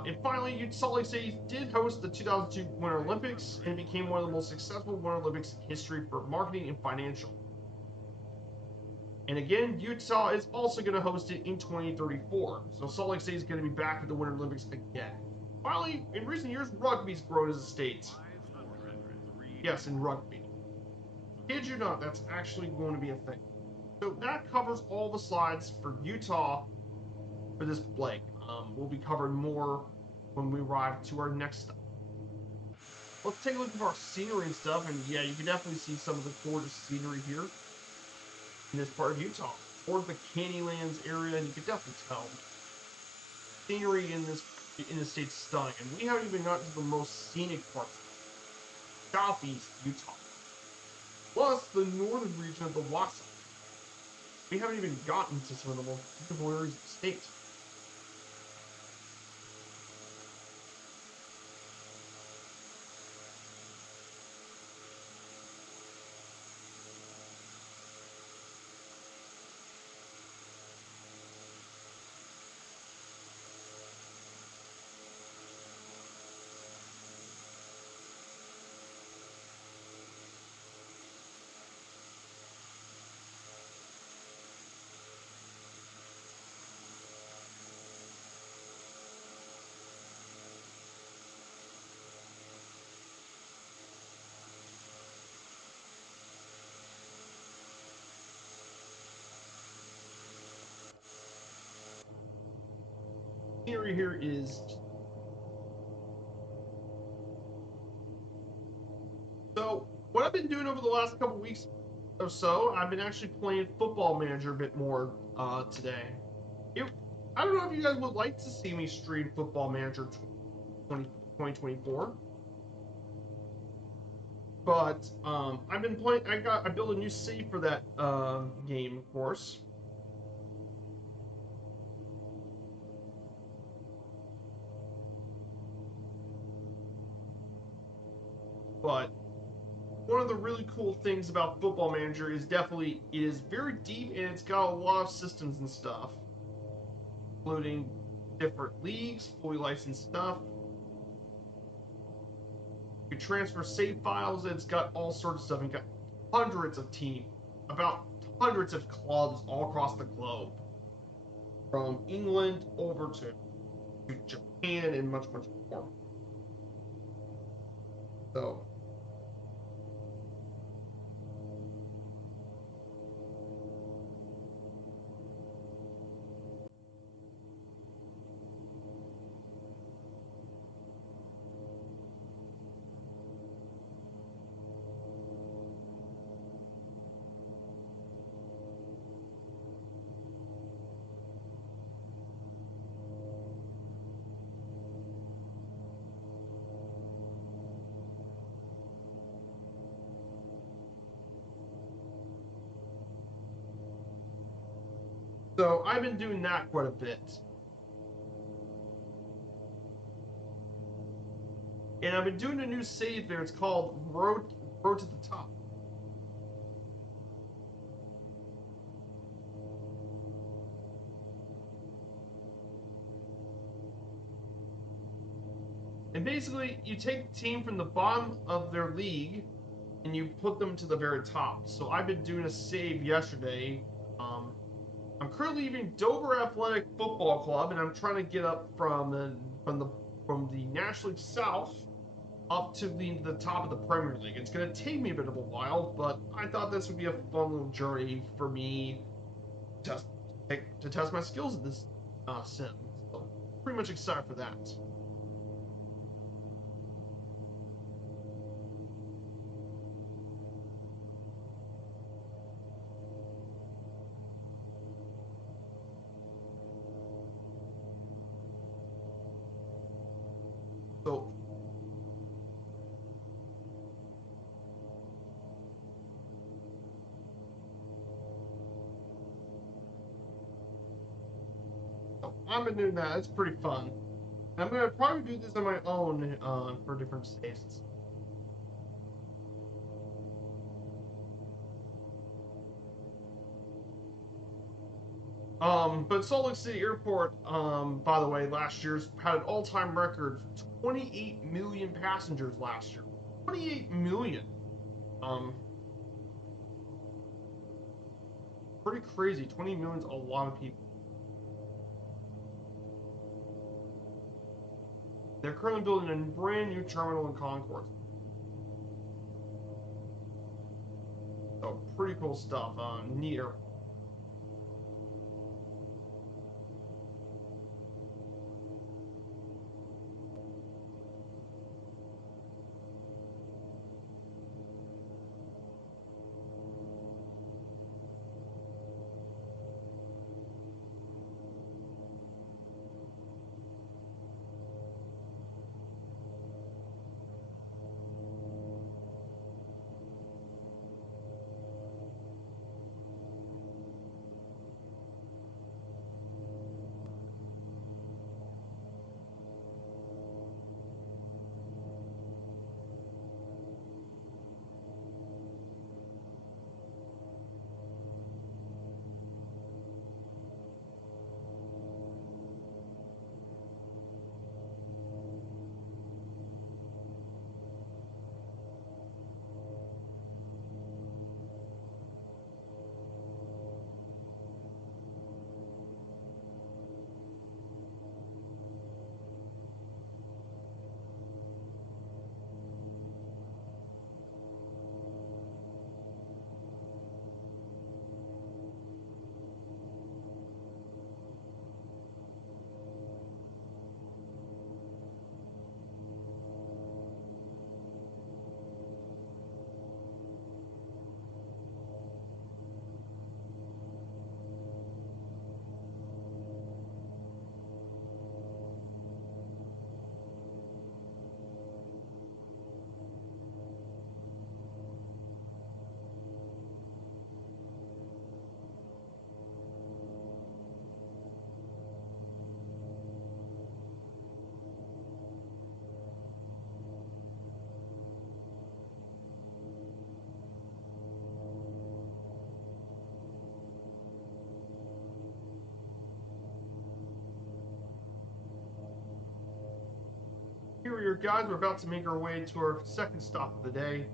And finally, Salt Lake City did host the 2002 Winter Olympics and became one of the most successful Winter Olympics in history for marketing and financial. And again, Utah is also going to host it in 2034. So Salt Lake City is going to be back at the Winter Olympics again. Finally, in recent years, rugby's grown as a state. Yes, in rugby. Kid you not, that's actually going to be a thing. So that covers all the slides for Utah for this leg. We'll be covering more when we arrive to our next stop. Let's take a look at our scenery and stuff, and yeah, you can definitely see some of the gorgeous scenery here in this part of Utah, or the Candylands area, and you can definitely tell scenery in the state's stunning. And we haven't even gotten to the most scenic parts, southeast Utah, plus the northern region of the Wasatch. We haven't even gotten to some of the most beautiful areas of the state. Scenery here is so. What I've been doing over the last couple weeks or so, I've been actually playing Football Manager a bit more today. I don't know if you guys would like to see me stream Football Manager 2024, but I've been playing. I built a new city for that game, of course. But one of the really cool things about Football Manager is definitely it is very deep and it's got a lot of systems and stuff, including different leagues, fully licensed stuff. You transfer save files. It's got all sorts of stuff. You've got hundreds of teams, about hundreds of clubs all across the globe, from England over to Japan and much, much more. So, so I've been doing that quite a bit. And I've been doing a new save there. It's called Road to the Top. And basically, you take the team from the bottom of their league and you put them to the very top. So I've been doing a save yesterday. I'm currently leaving Dover Athletic Football Club, and I'm trying to get up from the National League South up to the top of the Premier League. It's going to take me a bit of a while, but I thought this would be a fun little journey for me just to test my skills in this sim. So pretty much excited for that. So I've been doing that. It's pretty fun. I'm gonna probably do this on my own for different states. But Salt Lake City Airport, by the way, last year's had an all-time record, 28 million passengers last year. 28 million. Um, Pretty crazy. 20 million's a lot of people. They're currently building a brand new terminal in Concord. So pretty cool stuff. Neat airport. guys, we're about to make our way to our second stop of the day.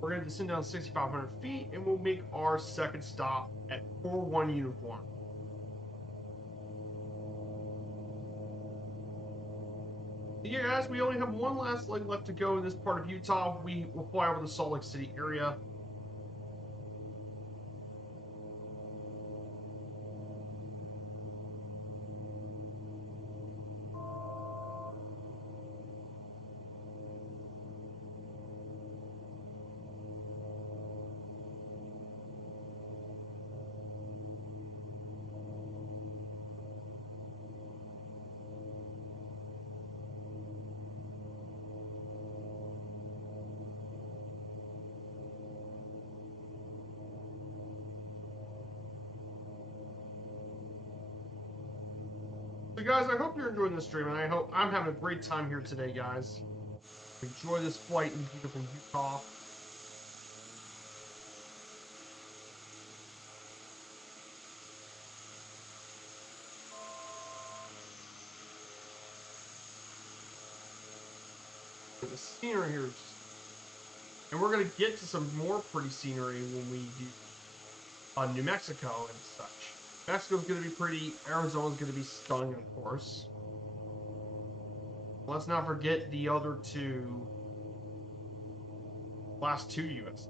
We're going to descend down 6,500 feet, and we'll make our second stop at 41 Uniform. Yeah, guys, we only have one last leg left to go in this part of Utah. We will fly over the Salt Lake City area. So guys, I hope you're enjoying this stream, and I hope I'm having a great time here today, guys. Enjoy this flight in beautiful Utah. The scenery here is just... And we're going to get to some more pretty scenery when we do New Mexico and such. Mexico's going to be pretty. Arizona's going to be stunning, of course. Let's not forget the other two, last two U.S.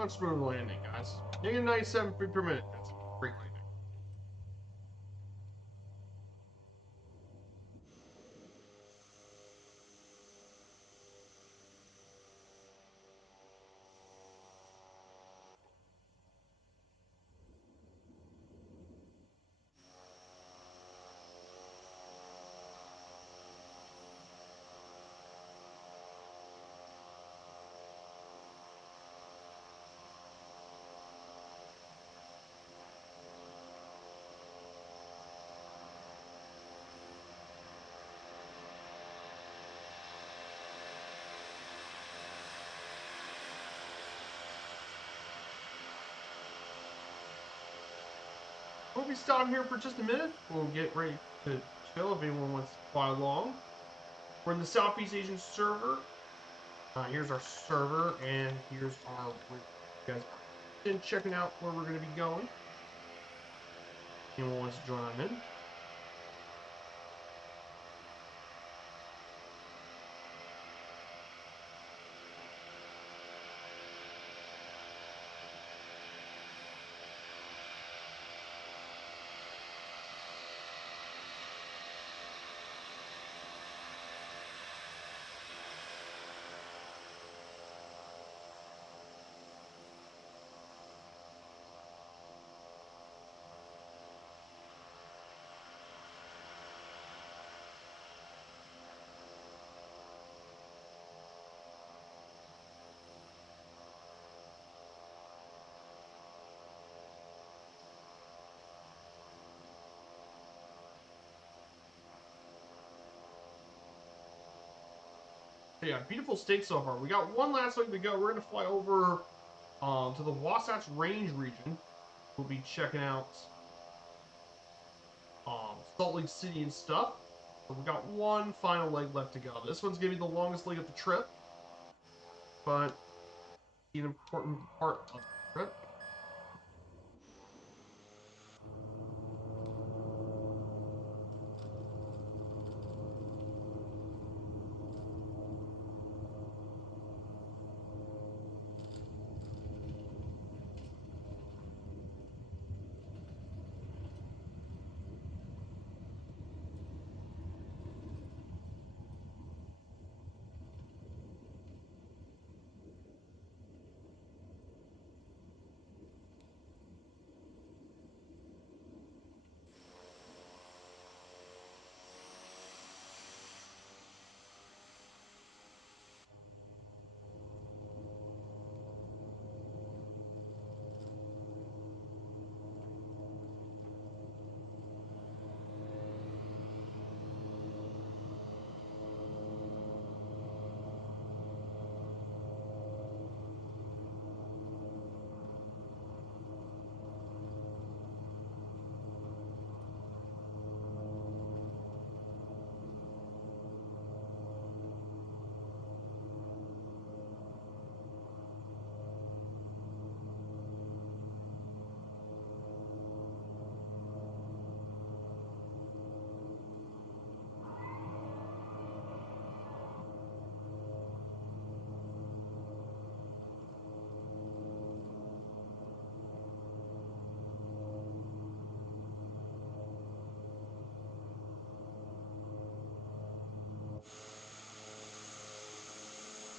On smooth landing, guys. Negative 97 feet per minute. That's a great landing. be stopping here for just a minute. We'll get ready to chill if anyone wants to fly along. We're in the Southeast Asian server. Here's our server, and here's our. You guys are checking out where we're going to be going. Anyone wants to join on in? Yeah, beautiful state so far. We got one last leg to go. We're going to fly over to the Wasatch Range region. We'll be checking out Salt Lake City and stuff. But we got one final leg left to go. This one's going to be the longest leg of the trip, but an important part of the trip.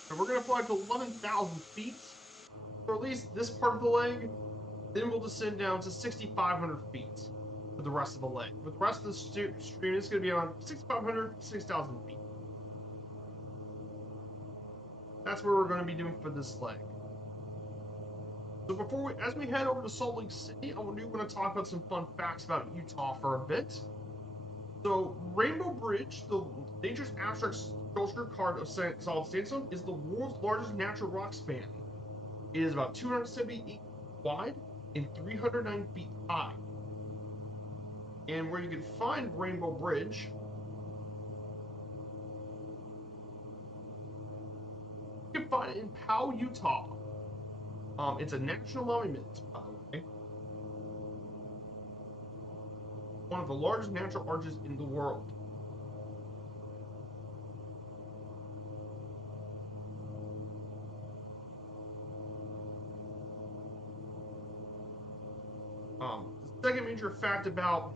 So we're going to fly to 11,000 feet, or at least this part of the leg. Then we'll descend down to 6,500 feet for the rest of the leg. For the rest of the stream, it's going to be around 6,500 to 6,000 feet. That's where we're going to be doing for this leg. So as we head over to Salt Lake City, I want to talk about some fun facts about Utah for a bit. So Rainbow Bridge, the dangerous abstract sculpture carved of solid sandstone, is the world's largest natural rock span. It is about 278 feet wide and 309 feet high. And where you can find Rainbow Bridge, you can find it in Powell, Utah. It's a national monument, by the way. One of the largest natural arches in the world. The second major fact about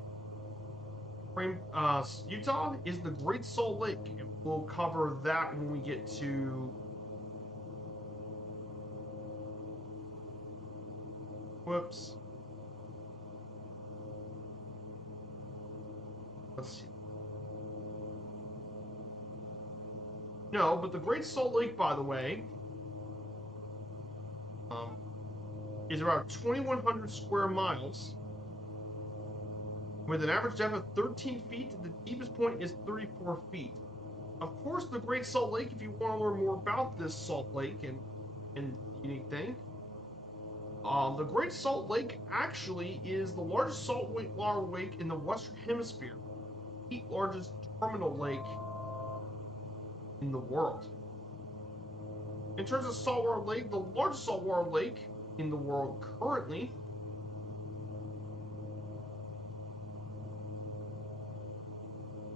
Utah is the Great Salt Lake. And we'll cover that when we get to. Whoops. Let's see. No, but the Great Salt Lake, by the way, is about 2,100 square miles, with an average depth of 13 feet. The deepest point is 34 feet. Of course, the Great Salt Lake, if you want to learn more about this Salt Lake and the unique thing, The Great Salt Lake actually is the largest saltwater lake in the Western Hemisphere, the largest terminal lake in the world. In terms of saltwater lake, the largest saltwater lake in the world currently,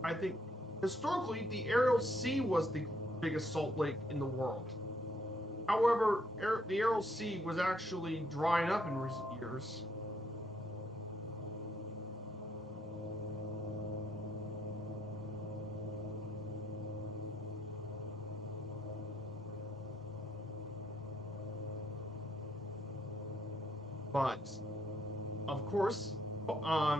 I think historically the Aral Sea was the biggest salt lake in the world. However, the Aral Sea was actually drying up in recent years. But, of course,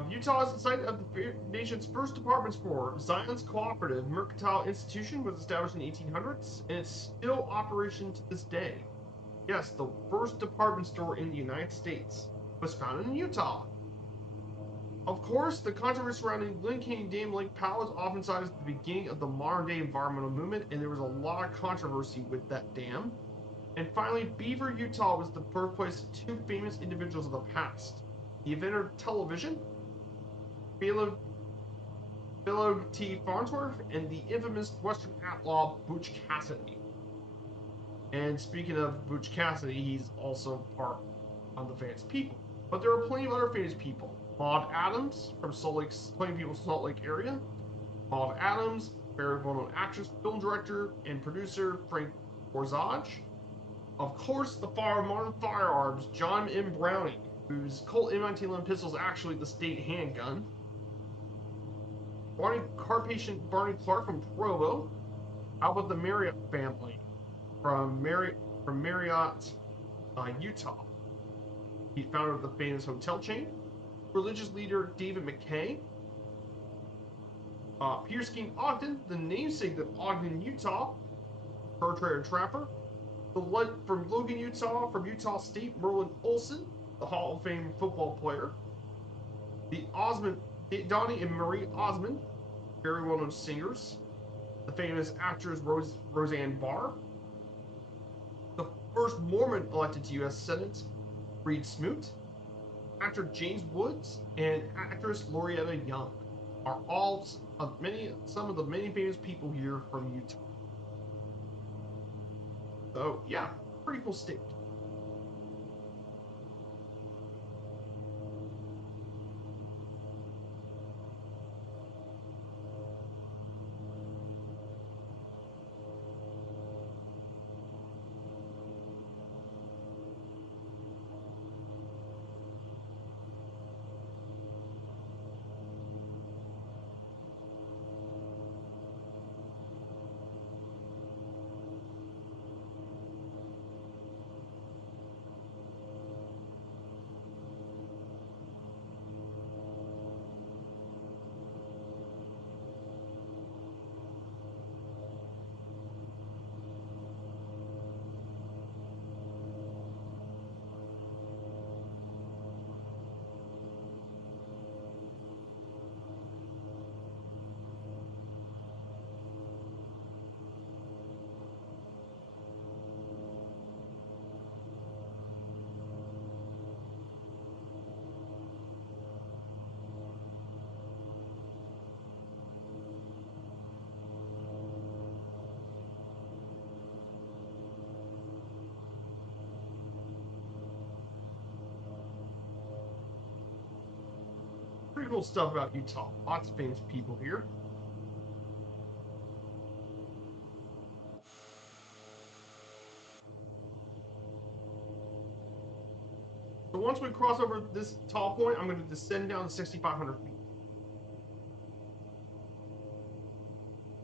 Utah is the site of the nation's first department store. Zion's Cooperative Mercantile Institution was established in the 1800s, and it's still operation to this day. Yes, the first department store in the United States was founded in Utah. Of course, the controversy surrounding Glen Canyon Dam Lake Powell is often cited as the beginning of the modern-day environmental movement, and there was a lot of controversy with that dam. And finally, Beaver, Utah was the birthplace of two famous individuals of the past. The inventor of television, Philo T. Farnsworth, and the infamous Western outlaw Butch Cassidy. And speaking of Butch Cassidy, he's also part of the famous people. But there are plenty of other famous people. Maud Adams from Salt Lake, plenty of people in Salt Lake area. Maud Adams, very well-known actress, film director, and producer Frank Borzage. Of course, the father of modern firearms, John M. Browning, whose Colt M1911 pistol is actually the state handgun. Car patient Barney Clark from Provo. How about the Marriott family from Marriott, Utah? He founded the famous hotel chain. Religious leader David McKay. Pierce King Ogden, the namesake of Ogden, Utah, fur trader trapper. From Logan, Utah, from Utah State, Merlin Olsen, the Hall of Fame football player. The Donnie and Marie Osmond, very well-known singers. The famous actress Roseanne Barr. The first Mormon elected to U.S. Senate, Reed Smoot. Actor James Woods and actress Loretta Young are all some of the many famous people here from Utah. So yeah, pretty cool state. Pretty cool stuff about Utah. Lots of famous people here. So once we cross over this tall point, I'm going to descend down to 6,500 feet.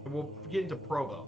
And we'll get into Provo.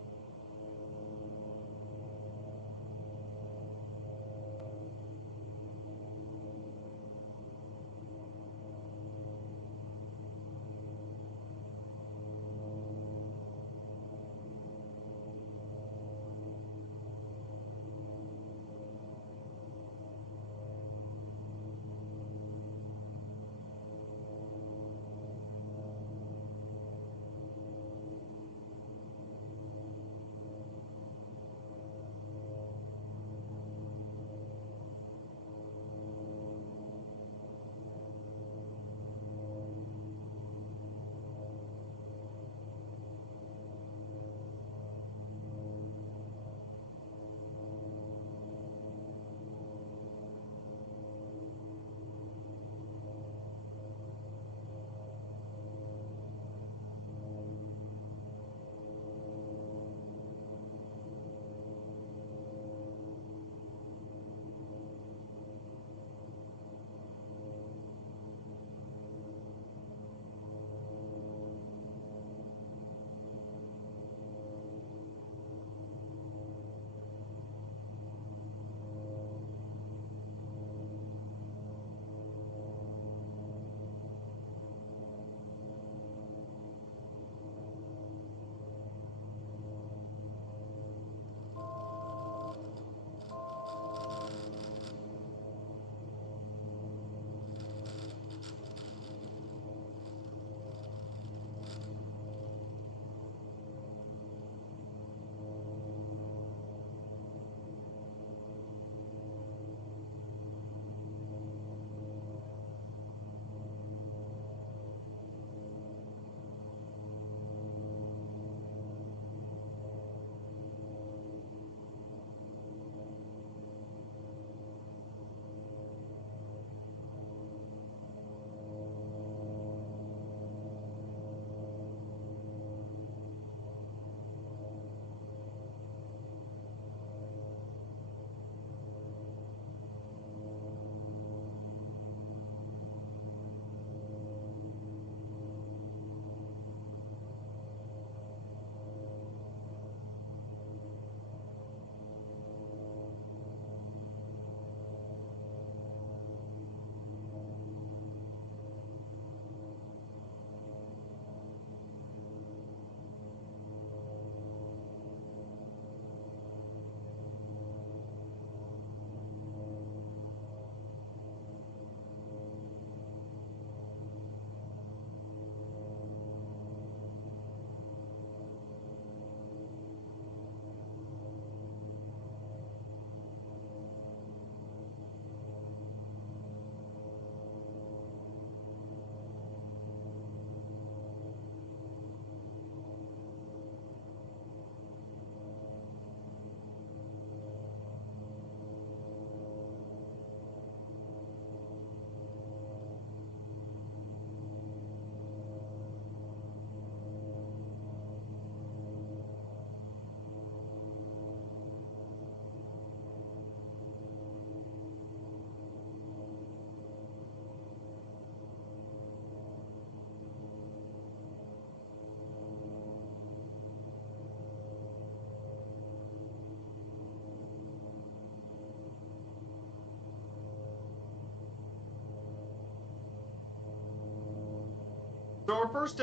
So our first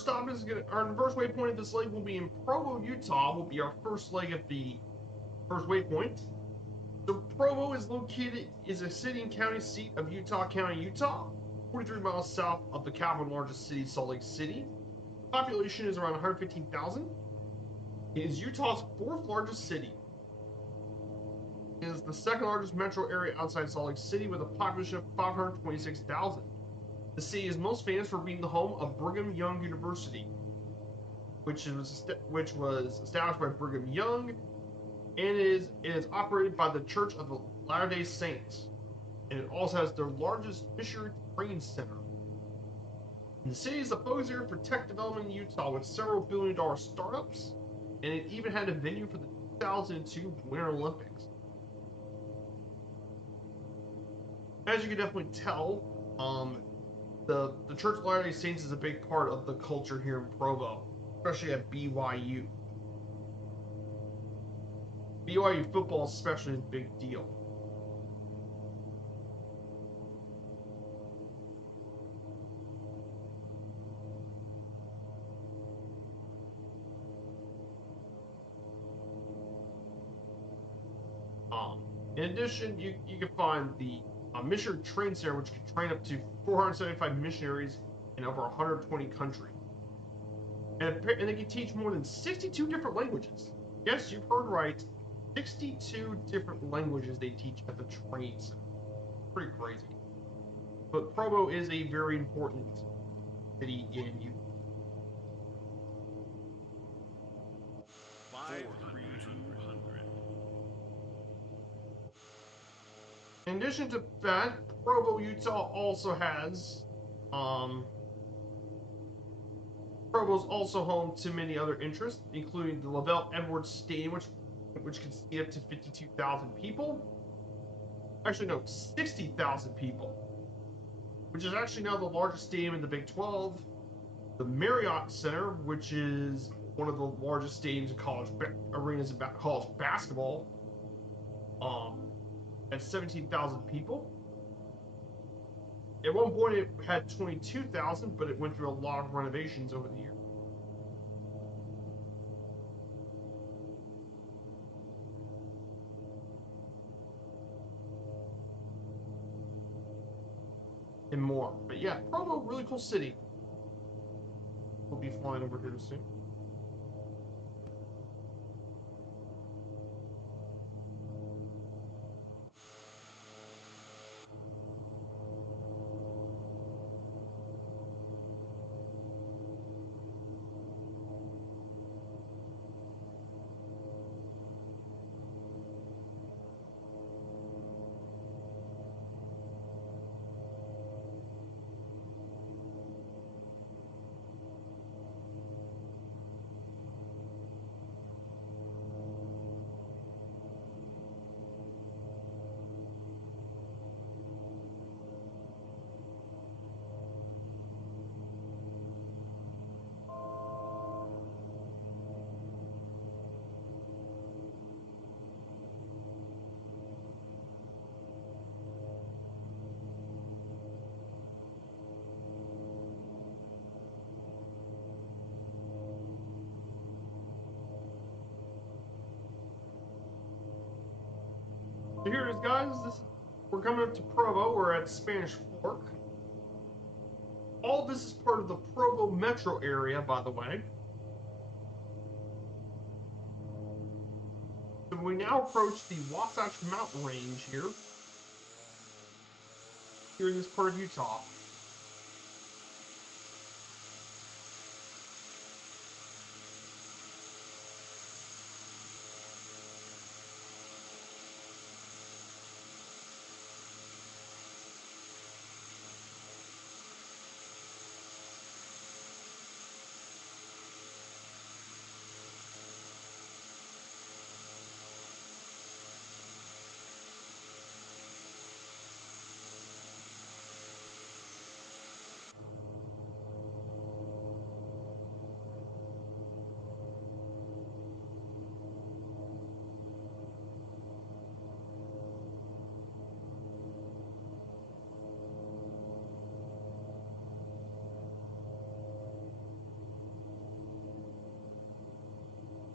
stop is our first waypoint of this leg will be in Provo, Utah. Will be our first leg of the first waypoint. So Provo is a city and county seat of Utah County, Utah, 43 miles south of the capital largest city, Salt Lake City. Population is around 115,000. It is Utah's fourth largest city. It is the second largest metro area outside Salt Lake City with a population of 526,000. The city is most famous for being the home of Brigham Young University, which was established by Brigham Young, and it is operated by the Church of the Latter-day Saints. And it also has their largest missionary training center. And the city is the focus area for tech development in Utah with several billion-dollar startups, and it even had a venue for the 2002 Winter Olympics. As you can definitely tell, the Church of Latter-day Saints is a big part of the culture here in Provo, especially at BYU. BYU football especially is a big deal. In addition, you can find the missionary training center, which can train up to 475 missionaries in over 120 countries. And they can teach more than 62 different languages. Yes, you've heard right. 62 different languages they teach at the training center. Pretty crazy. But Provo is a very important city in Utah. 500. In addition to that, Provo, Utah also has Provo's also home to many other interests, including the Lavelle Edwards Stadium, which can seat up to 52,000 people. Actually, no, 60,000 people, which is actually now the largest stadium in the Big 12. The Marriott Center, which is one of the largest stadiums in college arenas in college basketball, at 17,000 people. At one point, it had 22,000, but it went through a lot of renovations over the years. And more. But yeah, Provo, really cool city. We'll be flying over here soon. So here it is, guys. We're coming up to Provo. We're at Spanish Fork. All this is part of the Provo metro area, by the way. So we now approach the Wasatch Mountain Range here in this part of Utah.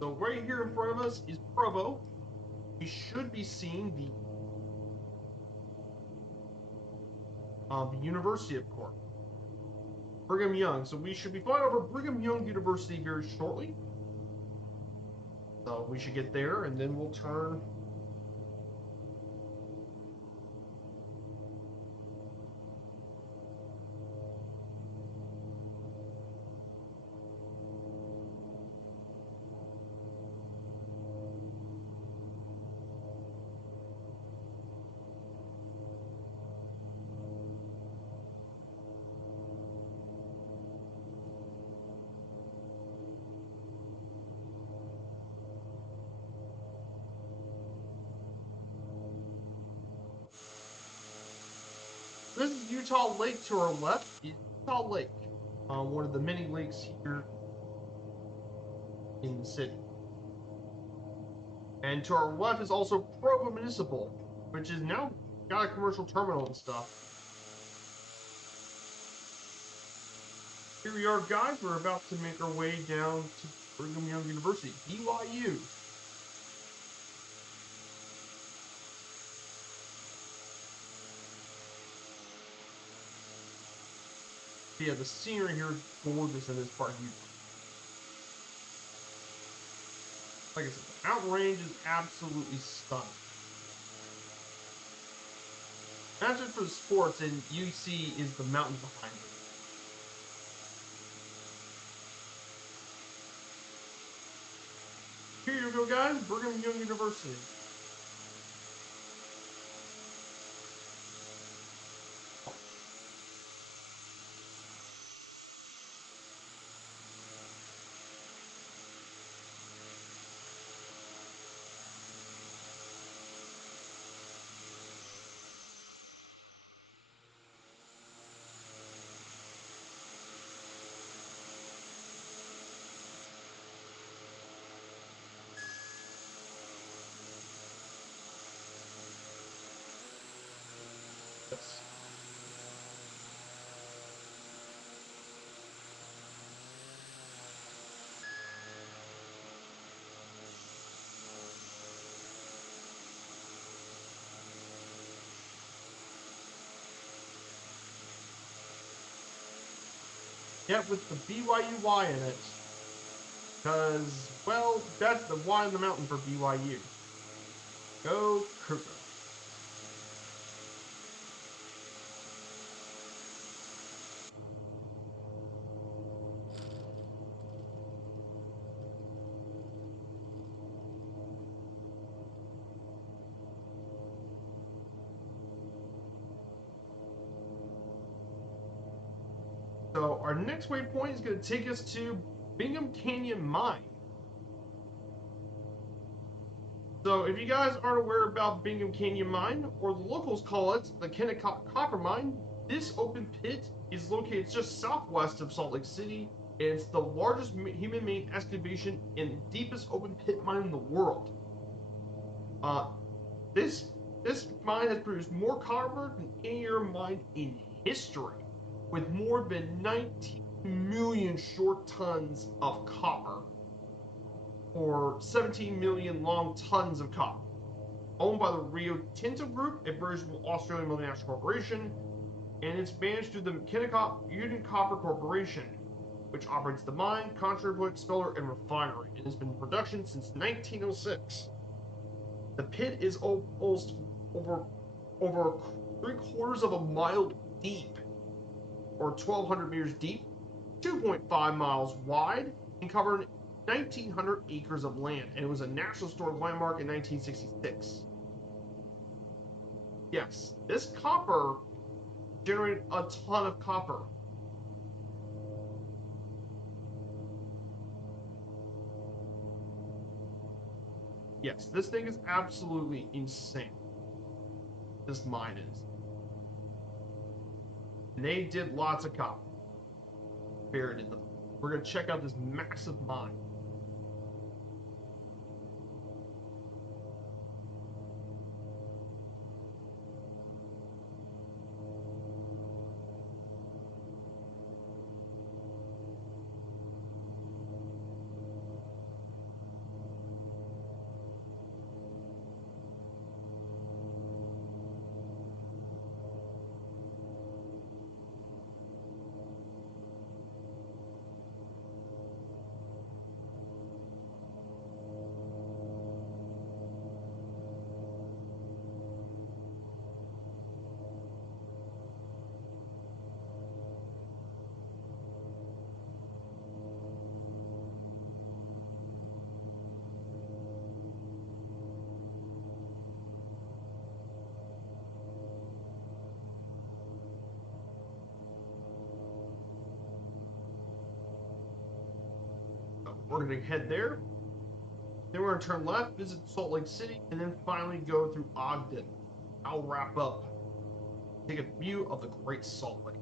So right here in front of us is Provo. We should be seeing the university, of course, Brigham Young. So we should be flying over Brigham Young University very shortly. So we should get there, and then we'll turn. This is Utah Lake to our left. Is Utah Lake, one of the many lakes here in the city. And to our left is also Provo Municipal, which is now got a commercial terminal and stuff. Here we are, guys. We're about to make our way down to Brigham Young University, BYU. Yeah, the scenery here is gorgeous in this part of Utah. Like I said, the mountain range is absolutely stunning. That's it for the sports, and UC is the mountains behind it. Here you go, guys. Brigham Young University. Yes. Yeah, with the BYUY in it. Because, well, that's the Y in the mountain for BYU. Go Cougar. So our next waypoint is going to take us to Bingham Canyon Mine. So if you guys aren't aware about Bingham Canyon Mine, or the locals call it the Kennecott Copper Mine, this open pit is located just southwest of Salt Lake City, and it's the largest human-made excavation and deepest open pit mine in the world. This mine has produced more copper than any other mine in history, with more than 19 million short tons of copper, or 17 million long tons of copper. Owned by the Rio Tinto Group, a British Australian multinational corporation, and it's managed through the Kennecott Union Copper Corporation, which operates the mine, concentrate expeller, and refinery, and has been in production since 1906. The pit is almost over 3/4 of a mile deep, or 1,200 meters deep, 2.5 miles wide, and covered 1,900 acres of land, and it was a National Historic Landmark in 1966. Yes, this copper generated a ton of copper. Yes, this thing is absolutely insane. This mine is. And they did lots of copper buried in them. We're going to check out this massive mine. we're going to head there. Then we're going to turn left, visit Salt Lake City, and then finally go through Ogden. I'll wrap up. Take a view of the Great Salt Lake.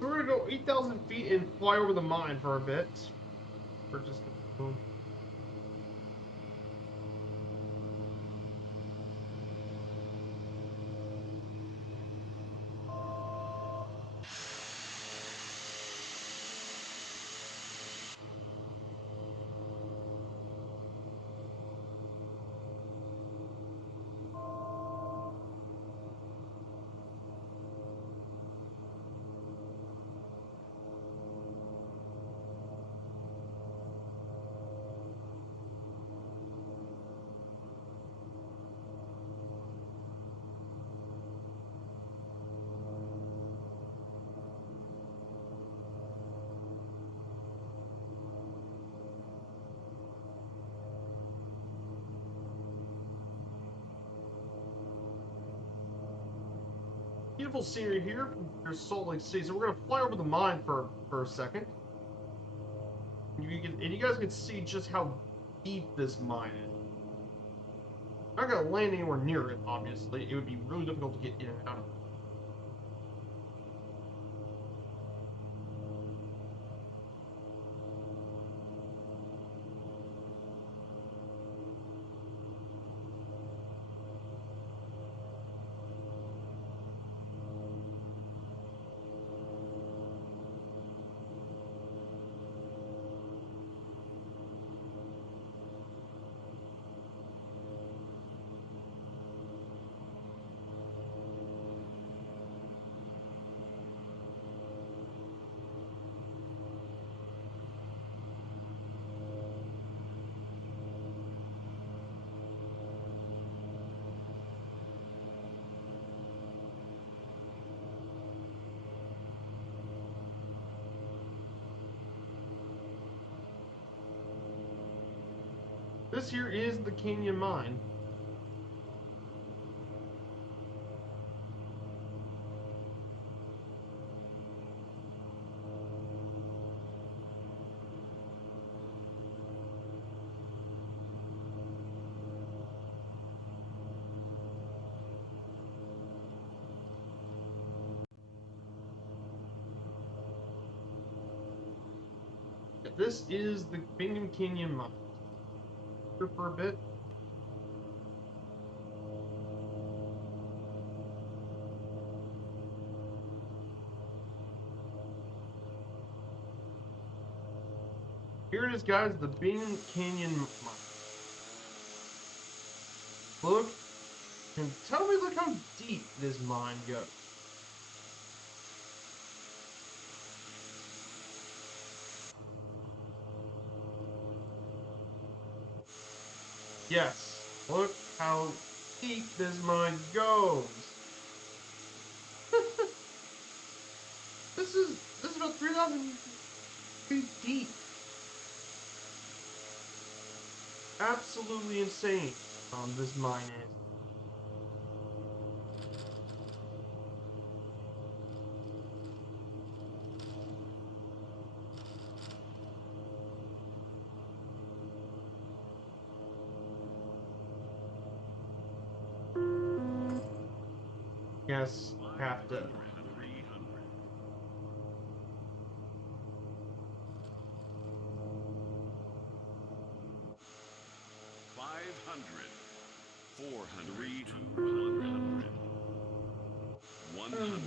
So we're gonna go 8,000 feet and fly over the mine for a bit. For just a boom. Beautiful scenery here from Salt Lake City. So we're gonna fly over the mine for a second. And you guys can see just how deep this mine is. I'm not gonna land anywhere near it, obviously. It would be really difficult to get in and out of it. this here is the Canyon Mine. This is the Bingham Canyon Mine. Here for a bit. Here it is, guys, the Bingham Canyon Mine. Look, and tell me, look how deep this mine goes. Yes, look how deep this mine goes. This is about 3,000 feet deep. Absolutely insane. This mine is. Yes, have to. 300. 500. 400. 200. 100.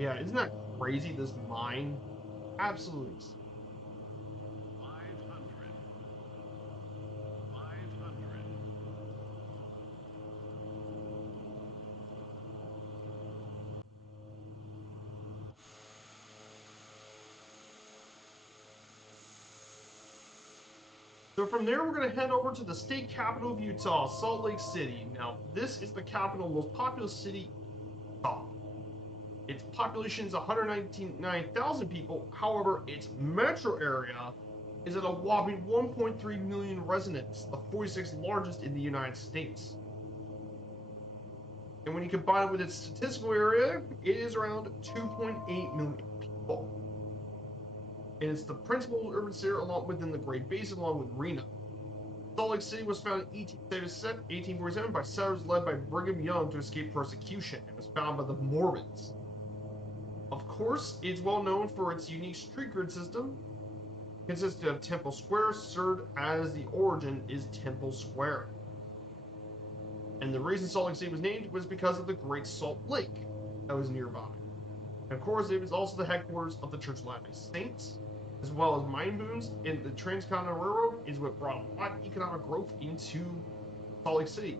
Yeah, isn't that crazy? This mine, absolutely. 500. 500. So from there, we're going to head over to the state capital of Utah, Salt Lake City. Now, this is the capital, most populous city in Utah. Its population is 199,000 people. However, its metro area is at a whopping 1.3 million residents, the 46th largest in the United States. And when you combine it with its statistical area, it is around 2.8 million people. And it's the principal urban center along within the Great Basin, along with Reno. Salt Lake City was founded in 1847 by settlers led by Brigham Young to escape persecution. It was founded by the Mormons. Of course, it's well known for its unique street grid system, consisting of Temple Square, served as the origin is Temple Square. And the reason Salt Lake City was named was because of the Great Salt Lake that was nearby. And of course, it was also the headquarters of the Church of Latter-day Saints, as well as mine booms, and the Transcontinental Railroad is what brought a lot of economic growth into Salt Lake City.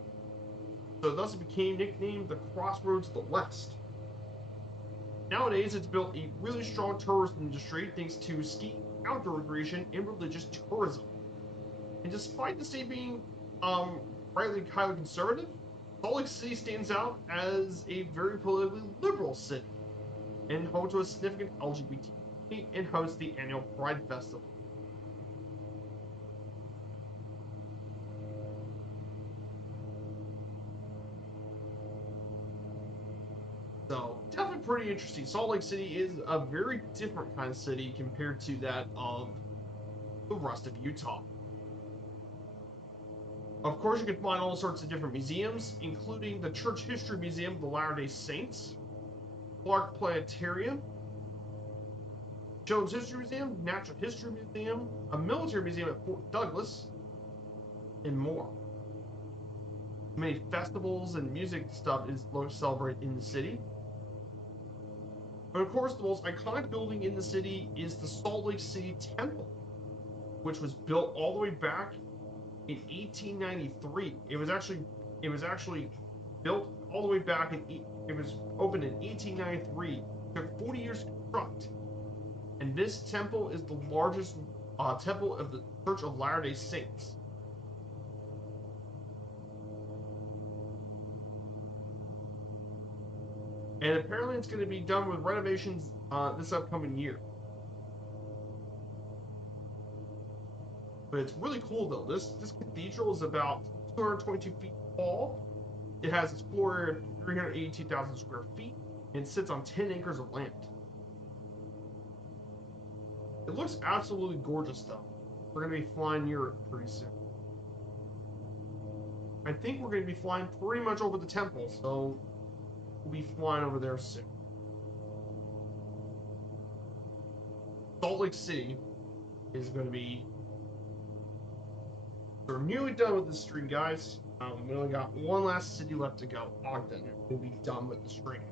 So thus it became nicknamed the Crossroads of the West. Nowadays, it's built a really strong tourist industry thanks to skiing, outdoor recreation, and religious tourism. And despite the state being rightly highly conservative, Salt Lake City stands out as a very politically liberal city and home to a significant LGBT community and hosts the annual Pride Festival. So definitely pretty interesting. Salt Lake City is a very different kind of city compared to that of the rest of Utah. Of course, you can find all sorts of different museums, including the Church History Museum of the Latter-day Saints, Clark Planetarium, Jones History Museum, Natural History Museum, a military museum at Fort Douglas, and more. Many festivals and music stuff is celebrated in the city. And of course, the most iconic building in the city is the Salt Lake City Temple, which was built all the way back in 1893. It was actually built all the way back it was opened in 1893. It took 40 years to construct. And this temple is the largest temple of the Church of Latter-day Saints. And apparently it's going to be done with renovations this upcoming year. But it's really cool though. This cathedral is about 222 feet tall. It has its floor area of 382,000 square feet and sits on 10 acres of land. It looks absolutely gorgeous though. We're going to be flying near it pretty soon. I think we're going to be flying pretty much over the temple, so we'll be flying over there soon. Salt Lake City is going to be... We're nearly done with this stream, guys. We only got one last city left to go, Ogden. We'll be done with the stream.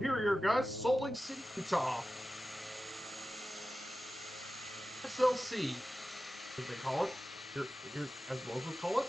Here we are, guys. Salt Lake City, Utah. SLC, as they call it. Here, as locals call it.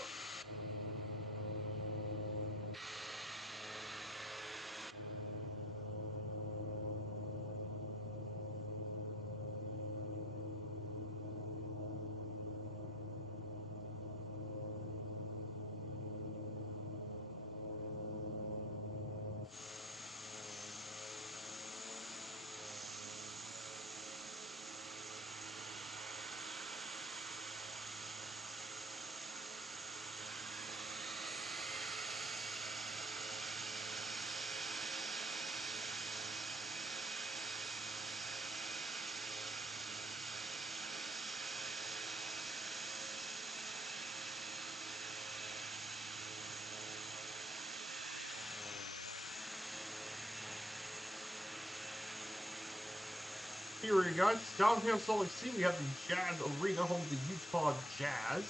Here we go, guys. Downtown Salt Lake City, we have the Jazz Arena, home of the Utah Jazz.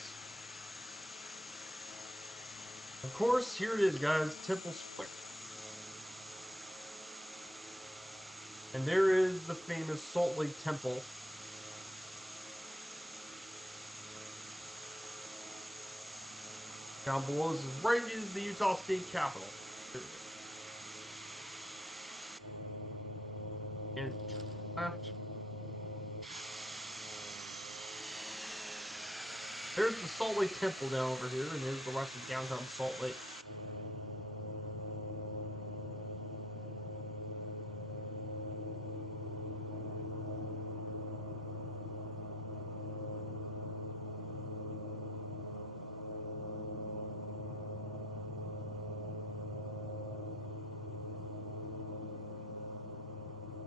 Of course, here it is, guys, Temple Square. And there is the famous Salt Lake Temple. Down below us is right is the Utah State Capitol. And left. There's the Salt Lake Temple down over here, and there's the rest of downtown Salt Lake.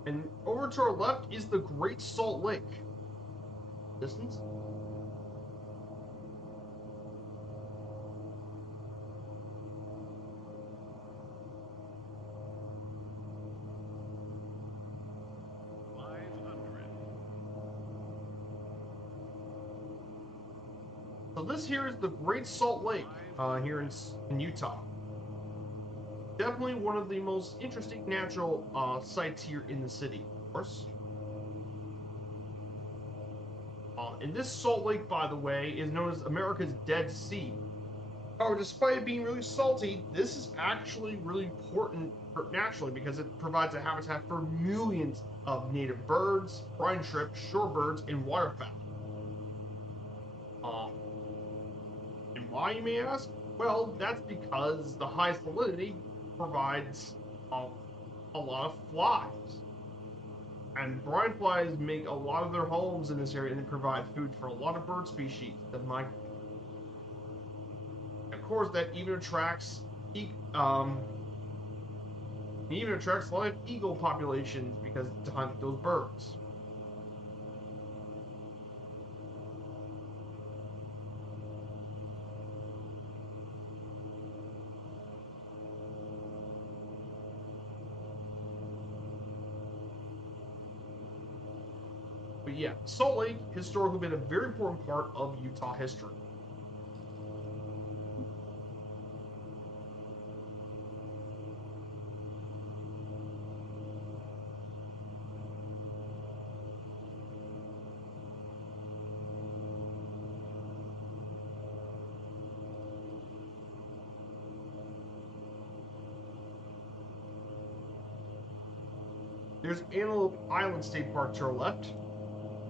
And over to our left is the Great Salt Lake. Distance. So this here is the Great Salt Lake here in Utah. Definitely one of the most interesting natural sites here in the city, of course. And this Salt Lake, by the way, is known as America's Dead Sea. However, despite it being really salty, this is actually really important naturally because it provides a habitat for millions of native birds, brine shrimp, shorebirds, and waterfowl. Um, and why, you may ask? Well, that's because the high salinity provides a lot of flies. And brine flies make a lot of their homes in this area and they provide food for a lot of bird species that migrate. Of course, that even attracts a lot of eagle populations because to hunt those birds. But yeah, Salt Lake historically been a very important part of Utah history. There's Antelope Island State Park to our left.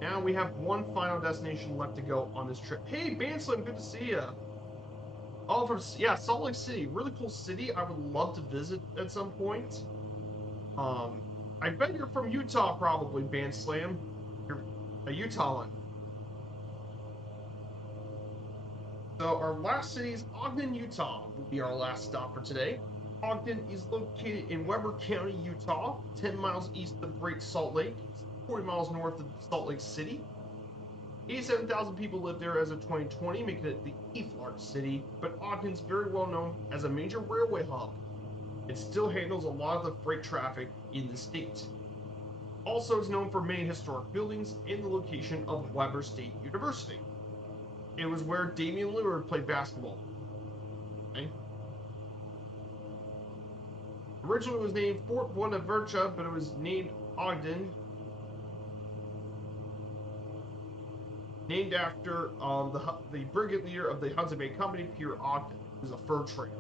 Now we have one final destination left to go on this trip. Hey, Banslim, good to see you. Oh, from yeah, Salt Lake City, really cool city. I would love to visit at some point. Um, I bet you're from Utah, probably, Banslam. You're a Utahan. So our last city is Ogden, Utah. Will be our last stop for today. Ogden is located in Weber County, Utah, 10 miles east of Great Salt Lake, 40 miles north of Salt Lake City. 87,000 people live there as of 2020, making it the 8th largest city, but Ogden's very well known as a major railway hub. It still handles a lot of the freight traffic in the state. Also, it's known for many historic buildings and the location of Weber State University. It was where Damian Lillard played basketball. Okay. Originally, it was named Fort Buenaventura, but it was named Ogden, named after the brigade leader of the Hudson Bay Company, Pierre Ogden, who was a fur trader.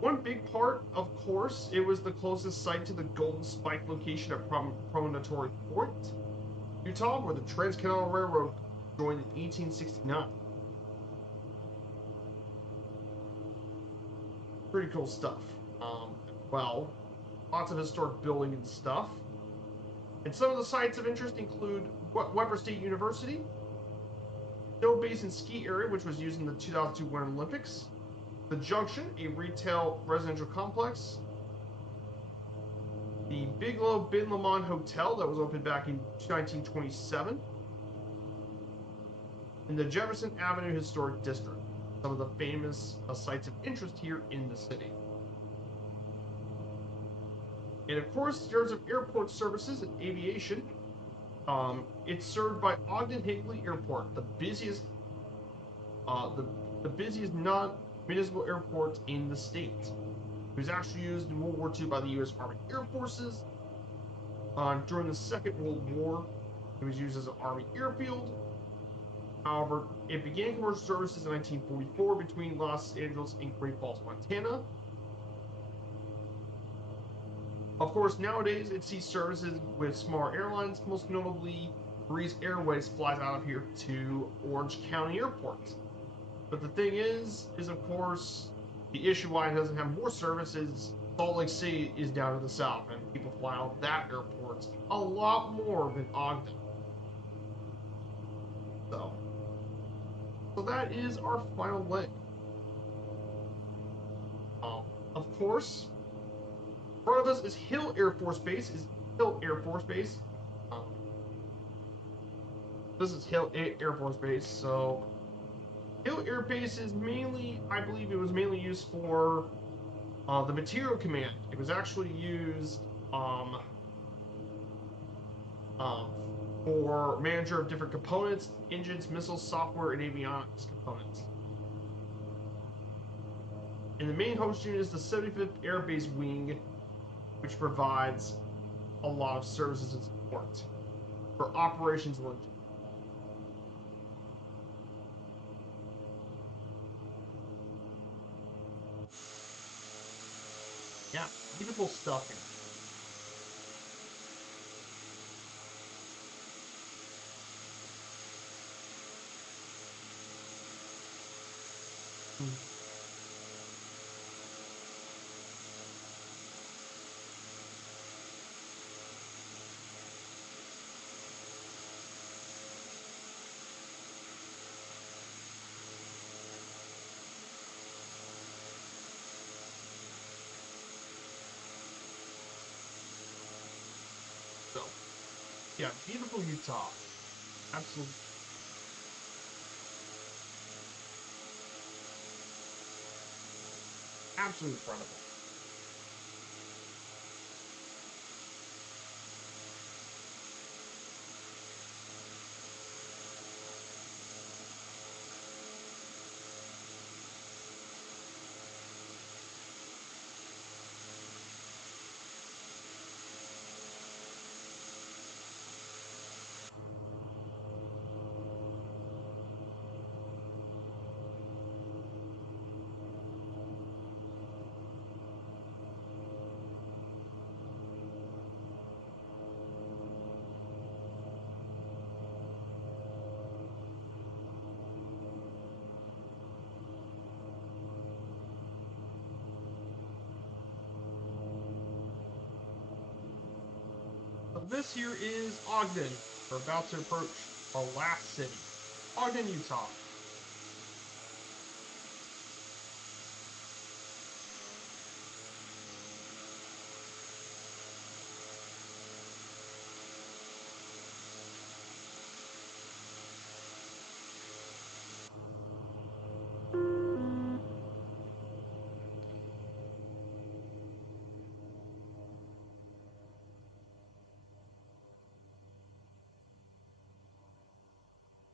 One big part, of course, it was the closest site to the Golden Spike location at Promontory Point, Utah, where the Trans-Canada Railroad joined in 1869. Pretty cool stuff. Well, lots of historic building and stuff. And some of the sites of interest include Weber State University, Snow Basin Ski Area, which was used in the 2002 Winter Olympics, The Junction, a retail residential complex, the Bigelow Bin Lamont Hotel that was opened back in 1927, and the Jefferson Avenue Historic District, some of the famous sites of interest here in the city. And of course, in terms of airport services and aviation, it's served by Ogden Hinckley Airport, the busiest non-municipal airport in the state. It was actually used in World War II by the U.S. Army Air Forces. During the Second World War, it was used as an Army airfield. However, it began commercial services in 1944 between Los Angeles and Great Falls, Montana. Of course, nowadays it sees services with smaller airlines, most notably Breeze Airways flies out of here to Orange County Airport. But the thing is of course, the issue why it doesn't have more services, Salt Lake City is down to the south, and people fly out of that airport a lot more than Ogden. So that is our final leg. Of course, in front of us is Hill Air Force Base. This is Hill Air Force Base. So Hill Air Base is mainly, I believe, it was mainly used for the Material Command. It was actually used for manager of different components, engines, missiles, software, and avionics components. And the main host unit is the 75th Air Base Wing, which provides a lot of services and support for operations and logistics. Yeah, beautiful stuff here. So, yeah, beautiful Utah. Absolutely. Absolutely incredible. So this here is Ogden. We're about to approach our last city, Ogden, Utah.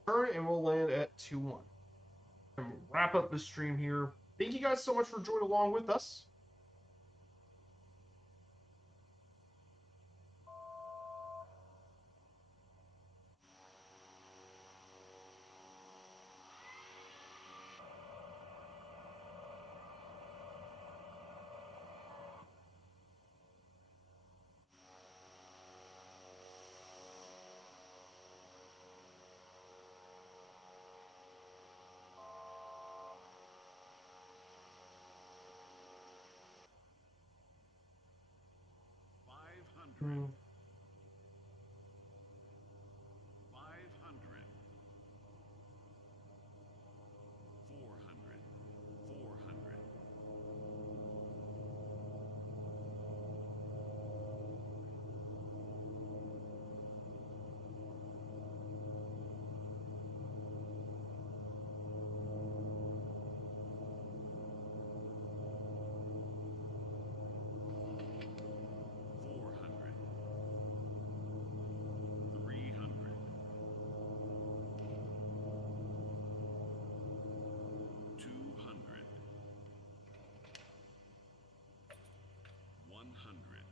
Turn and we'll land at 2-1. And we'll wrap up the stream here. Thank you guys so much for joining along with us. Hmm. 500, 400, 400, 400, 300, 200, 100,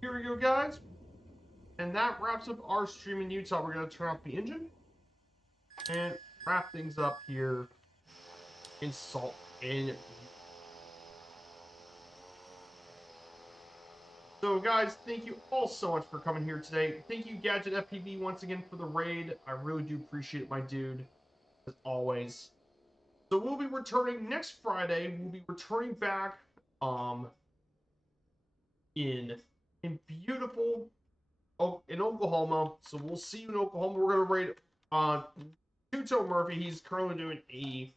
Here we go, guys. And that wraps up our stream in Utah. We're going to turn off the engine and wrap things up here in Salt in. So, guys, thank you all so much for coming here today. Thank you, Gadget FPV, once again for the raid. I really do appreciate it, my dude, as always. So we'll be returning next Friday. We'll be returning back in beautiful in Oklahoma. So we'll see you in Oklahoma. We're gonna raid Tuto Murphy. He's currently doing a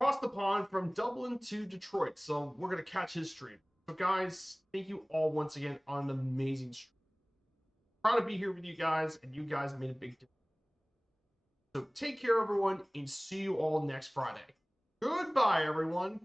across the pond from Dublin to Detroit. So we're going to catch his stream. So, guys, thank you all once again on an amazing stream. Proud to be here with you guys, and you guys made a big difference. So take care, everyone, and see you all next Friday. Goodbye, everyone.